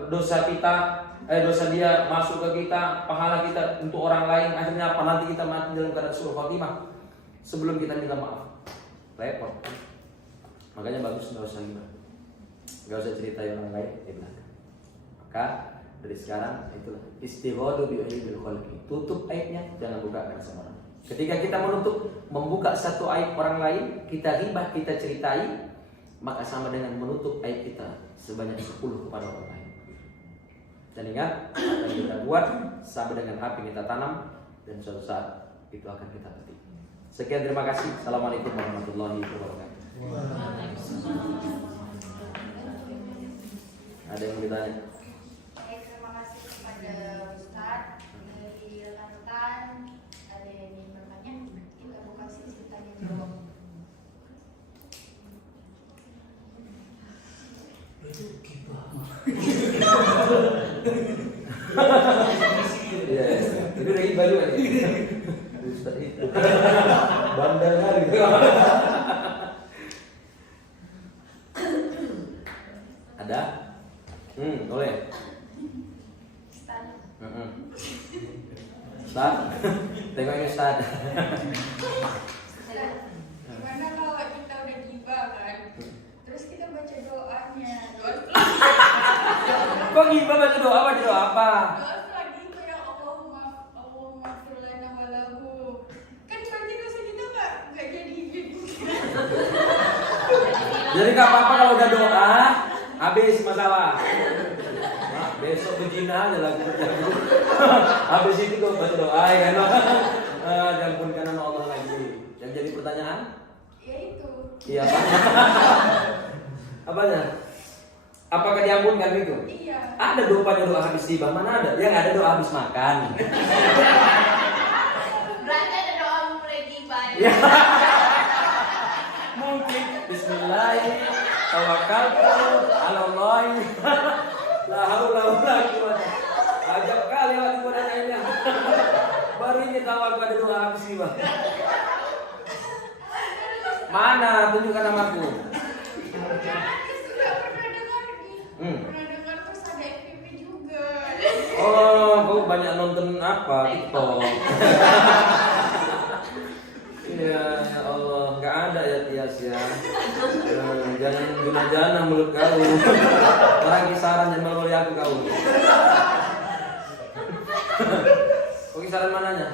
dosa kita, dosa dia masuk ke kita, pahala kita untuk orang lain. Akhirnya apa? Nanti kita mati dalam keadaan su'ul khotimah sebelum kita minta maaf. Repot. Makanya bagus nggak usah gimana, nggak usah cerita orang lain di belakang. Maka dari sekarang itulah istighadu bi aibil khalqi. Tutup aibnya, jangan bukakan sama orang. Ketika kita membuka satu aib orang lain, kita ribah, kita ceritai, maka sama dengan menutup aib kita sebanyak 10 kepada orang lain. Dan ingat, apa yang kita buat sama dengan api kita tanam, dan suatu saat itu akan kita petik. Sekian, terima kasih. Assalamualaikum warahmatullahi wabarakatuh. Ada yang mau ditanya? Terima kasih kepada Ustadz. Dari rekan-rekan ada yang ingin bertanya, kita buka sesi tanya jawab. Iya, itu udah iba juga nih. Ustaz itu bandel kali. Ada? Boleh. Ustaz, tengok ini Ustaz. Gimana kalau kita udah gibah kan? Terus kita baca doanya. Kok gibah baca doa? Baca doa apa? Doa lagi kayak Allahumma fir lana wa lahu. Kan berarti dosa kita enggak jadi gitu. Jadi gak apa-apa kalau udah doa, habis masalah. Besok berzina aja lagi. Habis itu gue baca doa ya kan. Diampunkan sama Allah lagi. Yang jadi pertanyaan? Ya itu. Iya, Pak. Apanya? Apakah diampunkan itu? Iya. Ada doa habis tiba, mana ada? Yang ada doa habis makan. Berarti ada doa mulai gibah. Ya. Mungkin bismillahirrahmanirrahim. Tawakkaltu 'ala Allah. La haula wala quwwata. Ajab kali waktu ini. Baru ini tahu aku ada doa habis tiba. Mana? Tunjukkan namaku. Pernah dengar terus ada FPP juga. Oh, kau banyak nonton apa? TikTok. Iya, ya Allah. Rias ya. Jangan jana-jana mulut kau. Orang kisaran jangan malu aku kau. Kau kisaran mananya?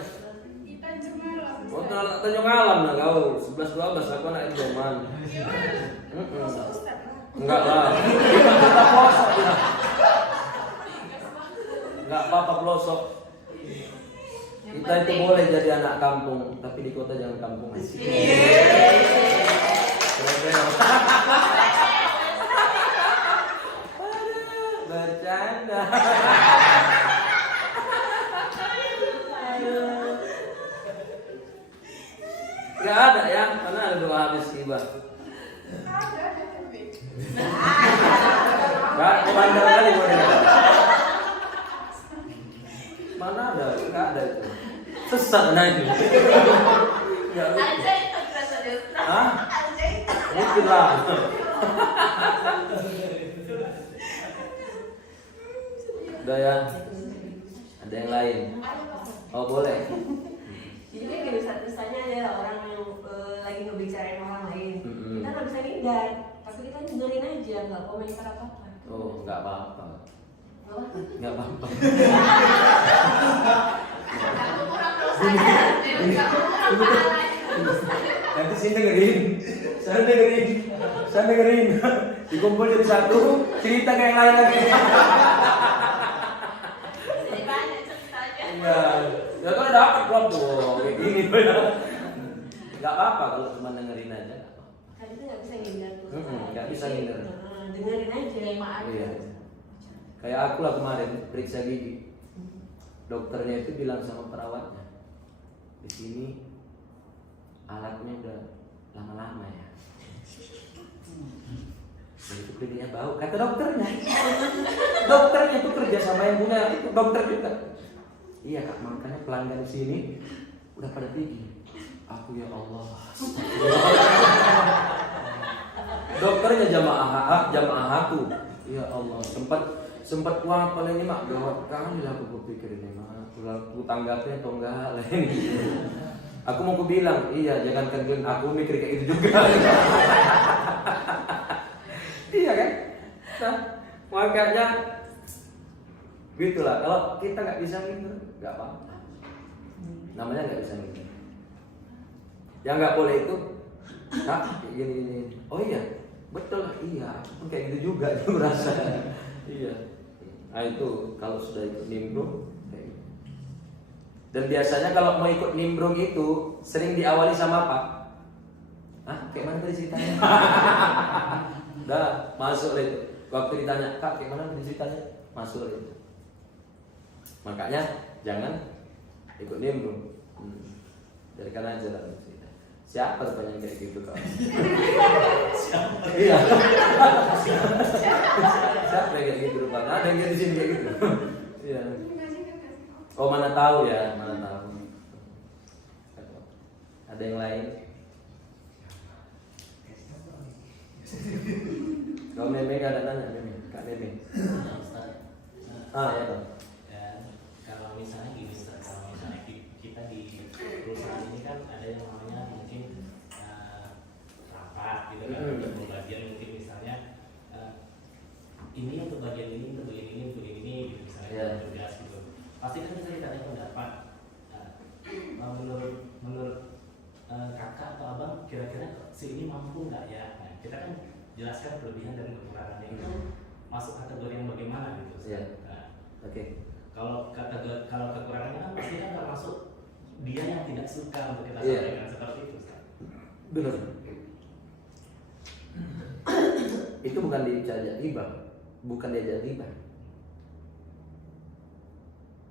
Di Tanjung Malam. Oh, Tanjung Alam lah kau. 11-12 aku anak Indoman. Pelosok Ustaz. Enggak lah. Kita pelosok ya. Enggak apa-apa pelosok. Kita itu boleh jadi anak kampung, tapi di kota jangan kampung. Bercanda. Gak ada ya, mana ada doa habis tiba. Ada tapi. Gak, bandel kali boleh. Mana ada, gak ada itu. Sesat nanti. Ya, Aja itu kerasa dia. hah? Aja itu. Mungkin lah. Udah ya. Ada yang lain? Oh boleh. Jadi kan kayak misalnya ada orang yang lagi ngebicarain orang lain, Mm-mm. kita nggak bisa hindar, tapi kita dengerin aja, nggak komentar apa-apa. Oh nggak apa-apa. Nggak apa-apa. Nggak apa-apa. Kamu kurang dosanya. Kamu kurang pahalanya. Nanti sini dengerin. Saya dengerin. Dikumpul jadi satu. Cerita kayak yang lain lagi. Jadi banyak ceritanya. Iya. Ya kan dapat klub tuh. Kayak gini. Nggak apa-apa kalau cuma dengerin aja. Nggak apa-apa. Kan itu nggak bisa hindar tuh. Nggak bisa hindar. Dengerin aja. Terima aja. Iya. Kayak aku lah kemarin periksa gigi. Dokternya itu bilang sama perawatnya, di sini alatnya udah lama-lama ya. Dan itu kliniknya bau, kata dokternya. Dokternya itu kerja sama yang punya itu dokter juga. Iya kak, makanya pelanggan di sini udah pada tinggi. Aku ya Allah. Dokternya jamaah aku. Ya Allah, sempat uang apa ini mak gawat kali lah aku berpikir ini mak. Aku tanggapnya atau enggak lah ini. Aku mau bilang, iya jangan kan aku mikir kayak gitu juga. Iya kan? Nah, makanya gitulah. Kalau kita nggak bisa ngindar, nggak apa-apa. Namanya nggak bisa ngindar. Yang nggak boleh itu, kak gini. Oh iya, betul lah. Iya, aku pun kayak gitu juga dia merasa. Iya. Nah itu kalau sudah ikut nimbrung. Kayak gitu. Dan biasanya kalau mau ikut nimbrung itu sering diawali sama apa? Hah? Kayak mana tadi ceritanya? Udah masuk lah itu. Waktu ditanya, kak kayak mana tadi ceritanya? Masuk lah itu. Makanya jangan ikut nimbrung. Jadikan aja lah cerita. Siapa rupanya kayak gitu kak? Iya. Siapa yang kayak gitu rupanya? Ada yang di sini kayak gitu. Iya. Oh mana tahu ya, mana tahu. Ada yang lain? Kalau Meme gak ada nanya, Meme, Kak Meme. Ah ya Bang. Dan kalau misalnya gini, Ustaz, kalau misalnya kita di perusahaan ini kan ada yang namanya mungkin rapat gitu kan, untuk bagian mungkin misalnya ini untuk bagian ini, untuk bagian ini, untuk ini gitu misalnya tugas gitu. Pasti kan kita ditanya pendapat. Menurut kakak atau abang, kira-kira si ini mampu nggak ya? Nah, kita kan jelaskan kelebihan dan kekurangannya itu masuk kategori yang bagaimana gitu. Iya. Nah, Oke. kalau kekurangannya kan pasti kan termasuk dia yang tidak suka untuk kita Iya. sampaikan seperti itu. Ustaz. Benar. Itu bukan diajak riba, bukan diajak riba.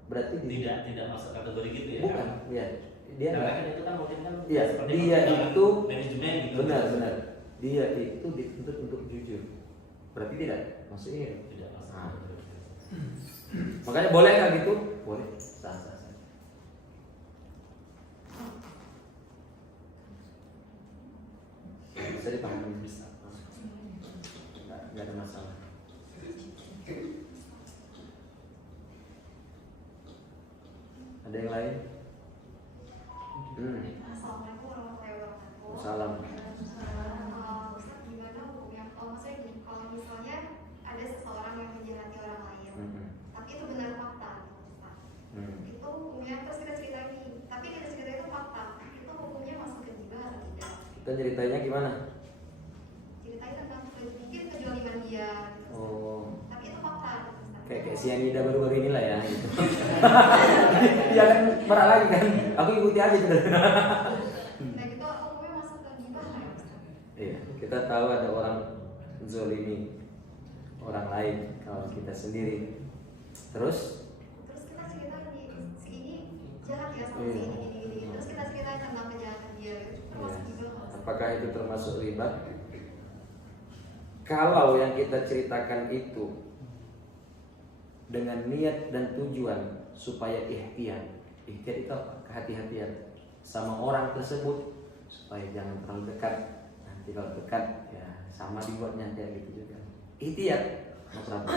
Berarti Tidak masuk kategori gitu ya? bukan, ya. Dia Karena nggak- kan itu kan mungkin kan Iya, seperti dia pertimbangan itu manajemen gitu. benar. Dia itu dituntut untuk jujur. Berarti tidak maksudnya. Tidak masuk. Ah. kategori. Makanya boleh nggak gitu? Boleh. Sah. Bisa dipahami bisa. Nggak ada masalah. Ada yang lain? Assalamualaikum warahmatullahi wabarakatuh. Salam. Kita ceritanya gimana? Ceritanya tentang mungkin kejoliman dia. Oh, Tapi itu fakta. kayak sianida baru-baru inilah ya gitu. Dia kan marah lagi kan. Aku ikuti aja gitu. Nah gitu umumnya masuk ke gibah ya. Iya, kita tahu ada orang zolimi orang lain kalau kita sendiri. Terus Kita cerita si ini jahat ya sama Iya. si ini. Terus kita cerita tentang kejahatan dia. Termasuk gibah. apakah itu termasuk riba? Kalau yang kita ceritakan itu dengan niat dan tujuan supaya ihtiyat. Ihtiyat itu apa? Kehati-hatian sama orang tersebut supaya jangan terlalu dekat. Nanti kalau dekat ya sama dibuatnya kayak gitu juga. Ihtiyat, no problem.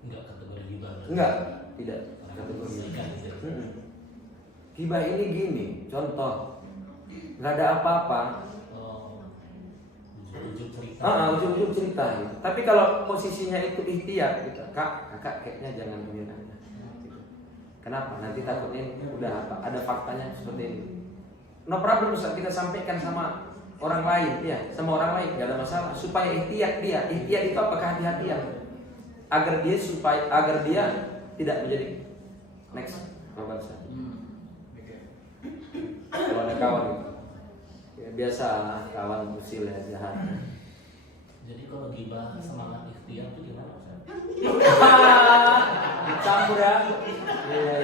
Enggak kategori gibah. Enggak, tidak Karena kategori. membersihkan gitu. Gibah ini gini, contoh, nggak ada apa-apa. Oh, ujung cerita. Ujung-ujung cerita gitu. Tapi kalau posisinya itu ikhtiar gitu, kakak kayaknya jangan begini aja. Gitu. Kenapa? Nanti takutnya udah apa? Ada faktanya seperti ini. No problem, Ustaz, kita sampaikan sama orang lain, ya, sama orang lain, nggak ada masalah. Supaya ikhtiar itu apa? Kehati-hatian. Agar dia tidak menjadi next korban Ustaz. Kalau ada kawan gitu. Ya, biasa kawan usil ya jahat. Jadi kalau gibah semangat ikhtiar itu gimana Ustaz? Dicampur ya. Iya.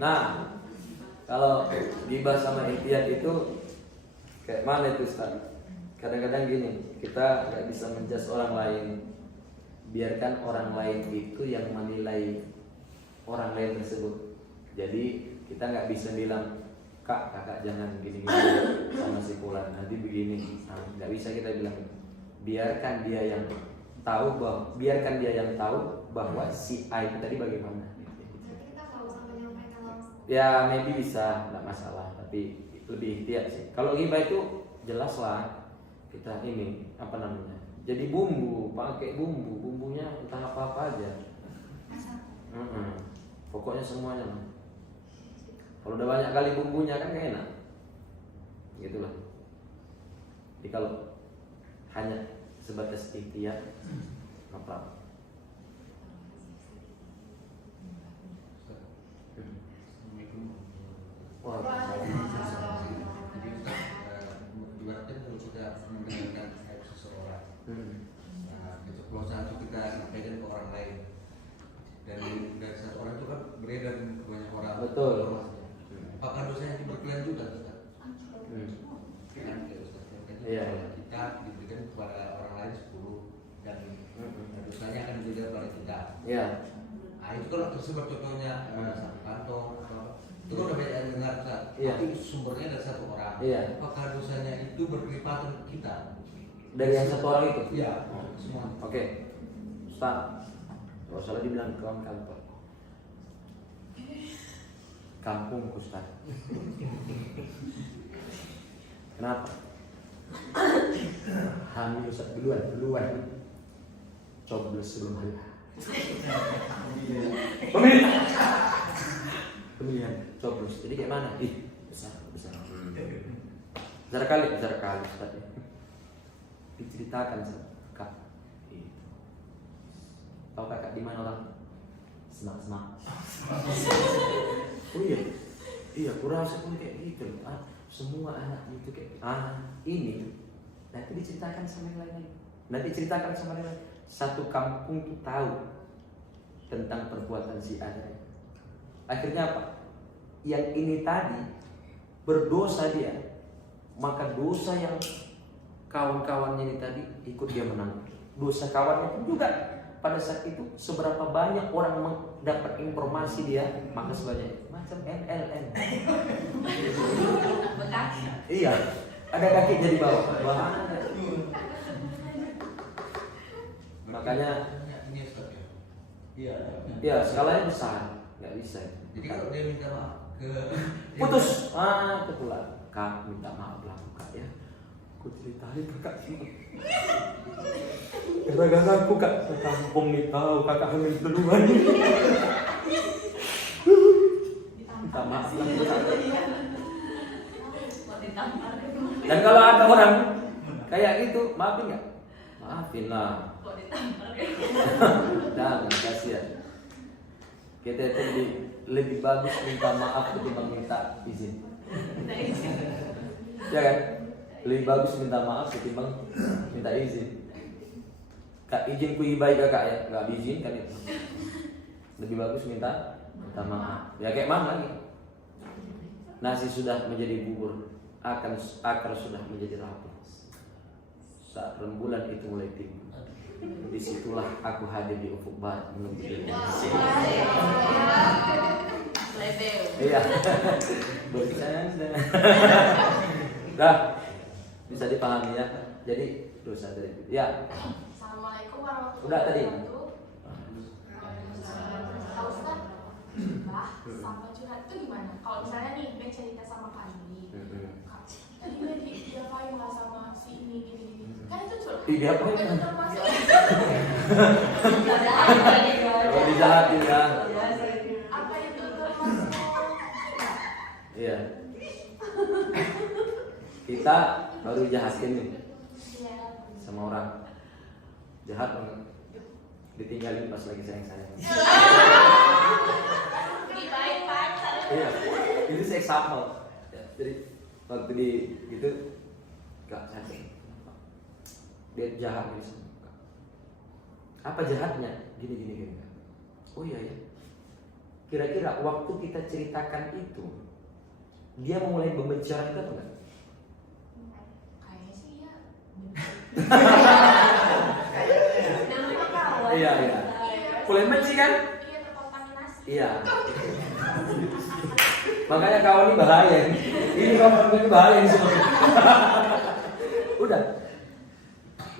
Nah, kalau gibah sama ikhtiar itu kayak mana itu Ustaz? Kadang-kadang gini, kita nggak bisa menjudge orang lain. Biarkan orang lain itu yang menilai orang lain tersebut. Jadi kita nggak bisa bilang kakak jangan gini sama si Fulan, nanti begini. Nah, nggak bisa kita bilang. Biarkan dia yang tahu bahwa si A itu tadi bagaimana. Berarti kita nggak usah menyampaikan langsung. Ya maybe bisa, nggak masalah. Tapi lebih ikhtiar sih. Kalau gibah itu jelas lah kita ini apa namanya. Jadi pakai bumbunya entah apa aja. Pokoknya semuanya lah. Kalau udah banyak kali bumbunya kan gak enak. Gitu lah. Jadi kalau hanya sebatas ikhtiar, apa? Wah, Jadi ibaratnya kalau kita mendengarkan ayat seseorang, nah keceplosan itu kita sampaikan ke orang lain, dan dari satu orang itu kan beredar ke banyak orang. Betul. Apakah dosanya itu berkelanjutan, Ustaz? Kan kayak Ustaz sampaikan, Iya. kita diberikan kepada orang lain 10 dan dosanya akan diberikan kepada kita. Iya. Nah itu kalau tersebar contohnya satu kantong atau apa, itu kan udah banyak yang dengar Ustaz. Iya. Tapi sumbernya dari satu orang. Iya. Apakah dosanya itu berkelipatan ke kita? Dari yang satu orang itu. Iya, semua. Oke. Ustaz, kalau salah dibilang kawan kantor. Kampung Ustaz. Kenapa? Hamil Ustaz duluan. Coblos sebelum hari. Pemilihan coblos. Jadi kayak mana? Besar. Besar kali Ustaz. Diceritakan Kak. Tahu kakak di mana orang? Semak. Oh iya, kurasa pun kayak gitu. Semua anak itu kayak ini. Nanti diceritakan sama yang lain. Satu kampung tuh tahu tentang perbuatan si A. Akhirnya apa? Yang ini tadi berdosa dia, maka dosa yang kawan-kawannya ini tadi ikut dia menang. Dosa kawannya pun juga pada saat itu seberapa banyak orang mendapat informasi dia, maka sebanyak macam NLN. Iya, ada kakinya di bawah. Makanya ini Ustaz ya. Iya. ya skalanya besar, nggak bisa. Jadi kalau dia minta maaf ke Putus. Kebetulan Kak minta maaf lah Kak ya. Aku ceritain kakak semua. Gara-gara aku Kak sekampung nih tahu kakak hamil duluan. minta maaf lah. Mau ditampar. Dan kalau ada orang kayak gitu, maafin nggak? Maafin lah. Kok ditampar? Jangan, kasihan. Kita itu lebih bagus minta maaf ketimbang minta izin. Minta izin. Ya kan? Lebih bagus minta maaf ketimbang minta izin. Kak, izin ku ibai kakak ya, nggak diizinkan itu. Lebih bagus minta maaf. Ya kayak mana lagi? Nasi sudah menjadi bubur, akar sudah menjadi rapuh. Saat rembulan itu mulai timbul, disitulah aku hadir di ufuk barat menunggu dia. Lebel. Iya. Bercanda. Dah, bisa dipahami ya. Jadi dosa dari itu. Ya. Assalamualaikum warahmatullahi Udah tadi. wabarakatuh. Pak Ustadz, Mbah, sama curhat itu gimana? Kalau misalnya nih, Ben cerita sama Kak Andi, Kak, tadi Ben diapain lah sama si ini, gini. Kan itu curhat. Diapain? Itu termasuk. Ada apa nih? Oh, dijahatin ya. Apa itu termasuk? Iya. Kita baru jahatin nih Iya. sama orang. Jahat banget. Ditinggalin pas lagi sayang-sayang. Dibaik pacar. Iya. Itu saya example. Ya, jadi waktu di itu gak sakit. Dia jahat gitu. Apa jahatnya? Gini. Oh iya ya. Kira-kira waktu kita ceritakan itu, dia mulai membenci orang itu atau enggak? Kayaknya sih ya. Namanya kawan. Iya. Mulai benci kan? Iya, terkontaminasi. Iya. Makanya kawan ini bahaya. Ini kawan ini bahaya ini semua. Udah.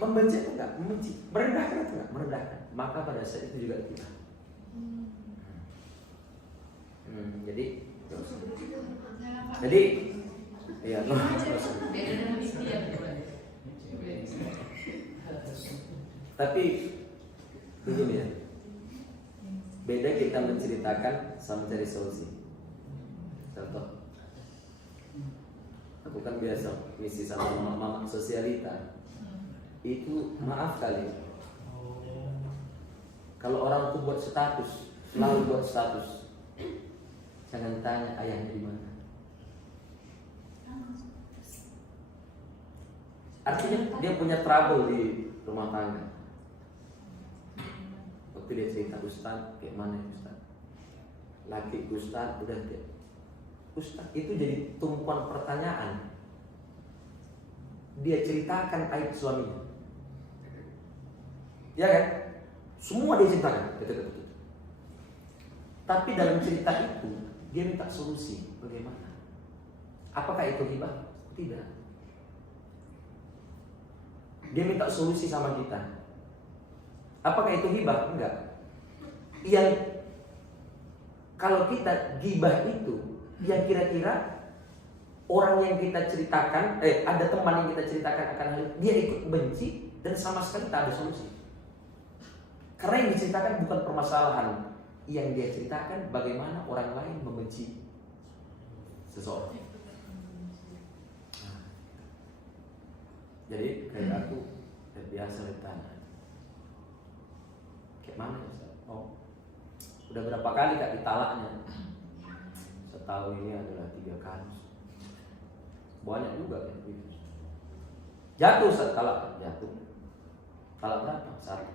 Membenci atau enggak? Membenci. Merendahkan atau enggak? Merendahkan. Maka pada saat itu juga kita. Jadi iya. Beda dengan istilah. Tapi begini ya. Beda kita menceritakan sama mencari solusi. Contoh, aku kan biasa misi sama mama sosialita. Itu maaf kali. Kalau orang tuh buat status, selalu buat status. Jangan tanya ayahnya di mana. Artinya dia punya trouble di rumah tangga. Waktu dia cerita Ustaz, kayak mana ya Ustaz? Laki Ustaz udah dia. Ustaz itu jadi tumpuan pertanyaan. Dia ceritakan aib suaminya. Ya kan? Semua dia ceritakan. Betul. Tapi dalam cerita itu dia minta solusi. Bagaimana? Apakah itu ghibah? Tidak. Dia minta solusi sama kita. Apakah itu ghibah? Enggak. Yang kalau kita ghibah itu yang kira-kira orang yang kita ceritakan, ada teman yang kita ceritakan akan hal itu, dia ikut benci dan sama sekali tak ada solusi. Karena yang diceritakan bukan permasalahan, yang dia ceritakan bagaimana orang lain membenci seseorang. Jadi kayak aku biasa ditanya, kayak mana ya Ustaz? Oh, udah berapa kali Kak ditalaknya? Setahun ini adalah 3 kali. Banyak juga kan gitu. Jatuh Ustaz, talak jatuh. Talak berapa? 1.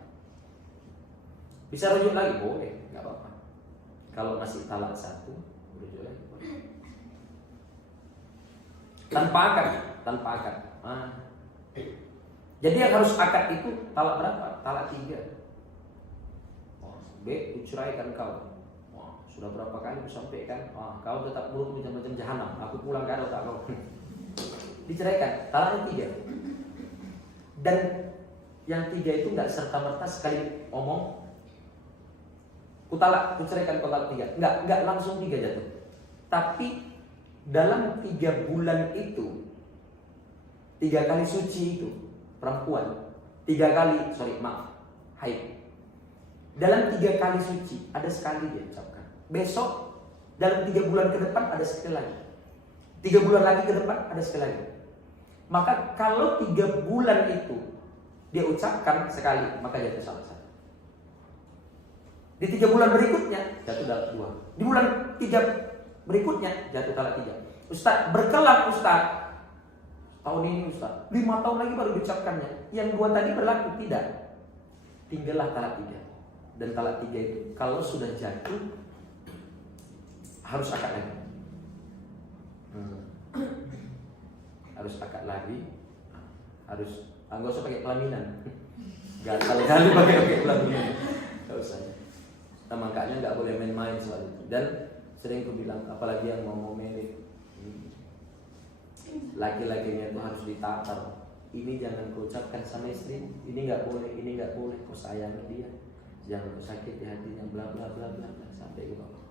Bisa rujuk lagi? Boleh, nggak apa-apa. Kalau masih talak 1, rujuk lagi. Tanpa akad. Jadi yang harus akad itu talak berapa? Talak 3. B, kuceraikan kau. Sudah berapa kali aku sampaikan? Kau tetap buruk macam-macam jahanam. Aku pulang ke otak kau. Diceraikan, talaknya 3. Dan yang 3 itu nggak serta-merta sekali omong kuceraikan kau talak 3. Nggak langsung 3 jatuh. Tapi dalam 3 bulan itu 3 kali suci itu perempuan 3 kali haid. Dalam 3 kali suci ada sekali dia ucapkan besok dalam 3 bulan ke depan ada sekali lagi. 3 bulan lagi ke depan ada sekali lagi. Maka kalau 3 bulan itu dia ucapkan sekali, maka jatuh salah satu. Di 3 bulan berikutnya jatuh talak 2. Di bulan 3 berikutnya jatuh talak 3. Ustaz, berkelan Ustaz. Tahun ini Ustaz, 5 tahun lagi baru diucapkannya. Yang 2 tadi berlaku tidak. Tinggallah talak 3. Dan talak 3 itu kalau sudah jatuh harus akad lagi. Harus akad lagi. Harus enggak usah pakai pelaminan. Gatal kali pakai pelaminan. Enggak usah. Nah, makanya enggak boleh main-main soal itu. Dan sering aku bilang apalagi yang mau merit, laki-lakinya itu harus ditatar. Ini jangan kau ucapkan sama istri, ini nggak boleh, ini nggak boleh. Kau sayangi dia, jangan kau sakiti hatinya, bla bla bla bla bla sampai ke bawah.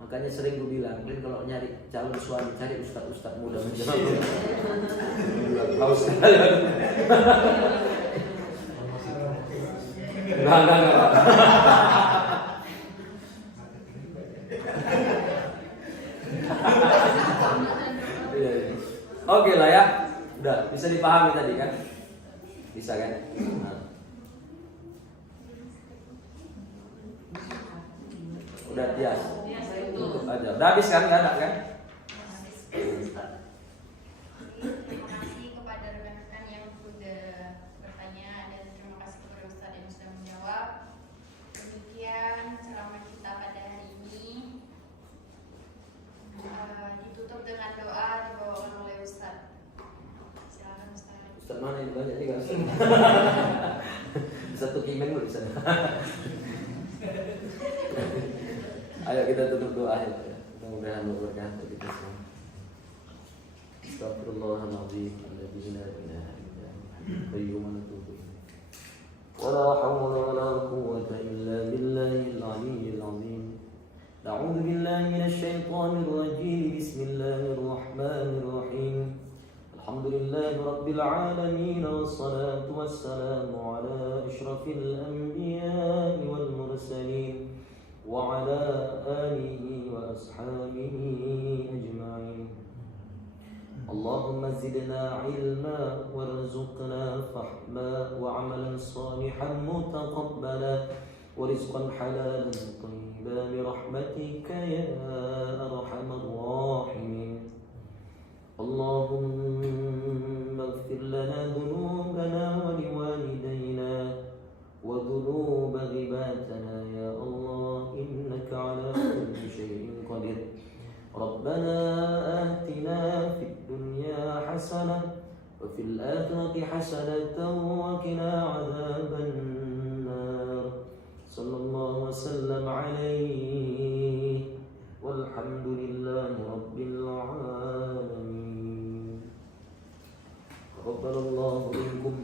Makanya sering gue bilang, kalau nyari calon suami cari ustad-ustad muda menjawab. Kau sekalian. Enggak. Oke lah ya, udah bisa dipahami tadi kan? Bisa kan? Nah. Udah tias, tutup aja. Udah habis kan? Nggak ada kan? Terima kasih kepada rekan-rekan yang sudah bertanya dan terima kasih kepada Ustadz yang sudah menjawab. Demikian ceramah kita pada hari ini. Ditutup dengan doa dibawakan oleh Ustadz. Silakan Ustadz. Ustadz mana yang banyak nih kan? Satu kimen lu di sana. Ayo kita tutup doa ya. Mudah-mudahan berkah untuk kita semua. Astagfirullahaladzim. Alladzi la ilaha illa huwa qayyumun atubu ilaih. Wala hawla wala quwwata illa billahil aliyyil azim. A'udzu billahi minasy syaithanir rajim. Bismillahir rahmanir rahim. Alhamdulillahi rabbil alamin wassalatu wassalamu ala asyrafil anbiya'i wal mursalin wa ala alihi wa ashabihi ajma'in. Allahumma zidna ilma warzuqna fahma wa amalan salihan mutaqabbala wa rizqan halalan tayyiban bi rahmatika ya arhamar rahimin. Allahumma ighfir lana dhunubana wa liwalidayna wa dhunub ghibatana ya Allah innaka ala kulli shay'in qadir. Rabbana atina fid dunya hasanah wa fil akhirati hasanatan wa qina adzaban nar. Sallallahu wasallam alaihi walhamdulillahi rabbil alamin. Taqabbalallahu minkum.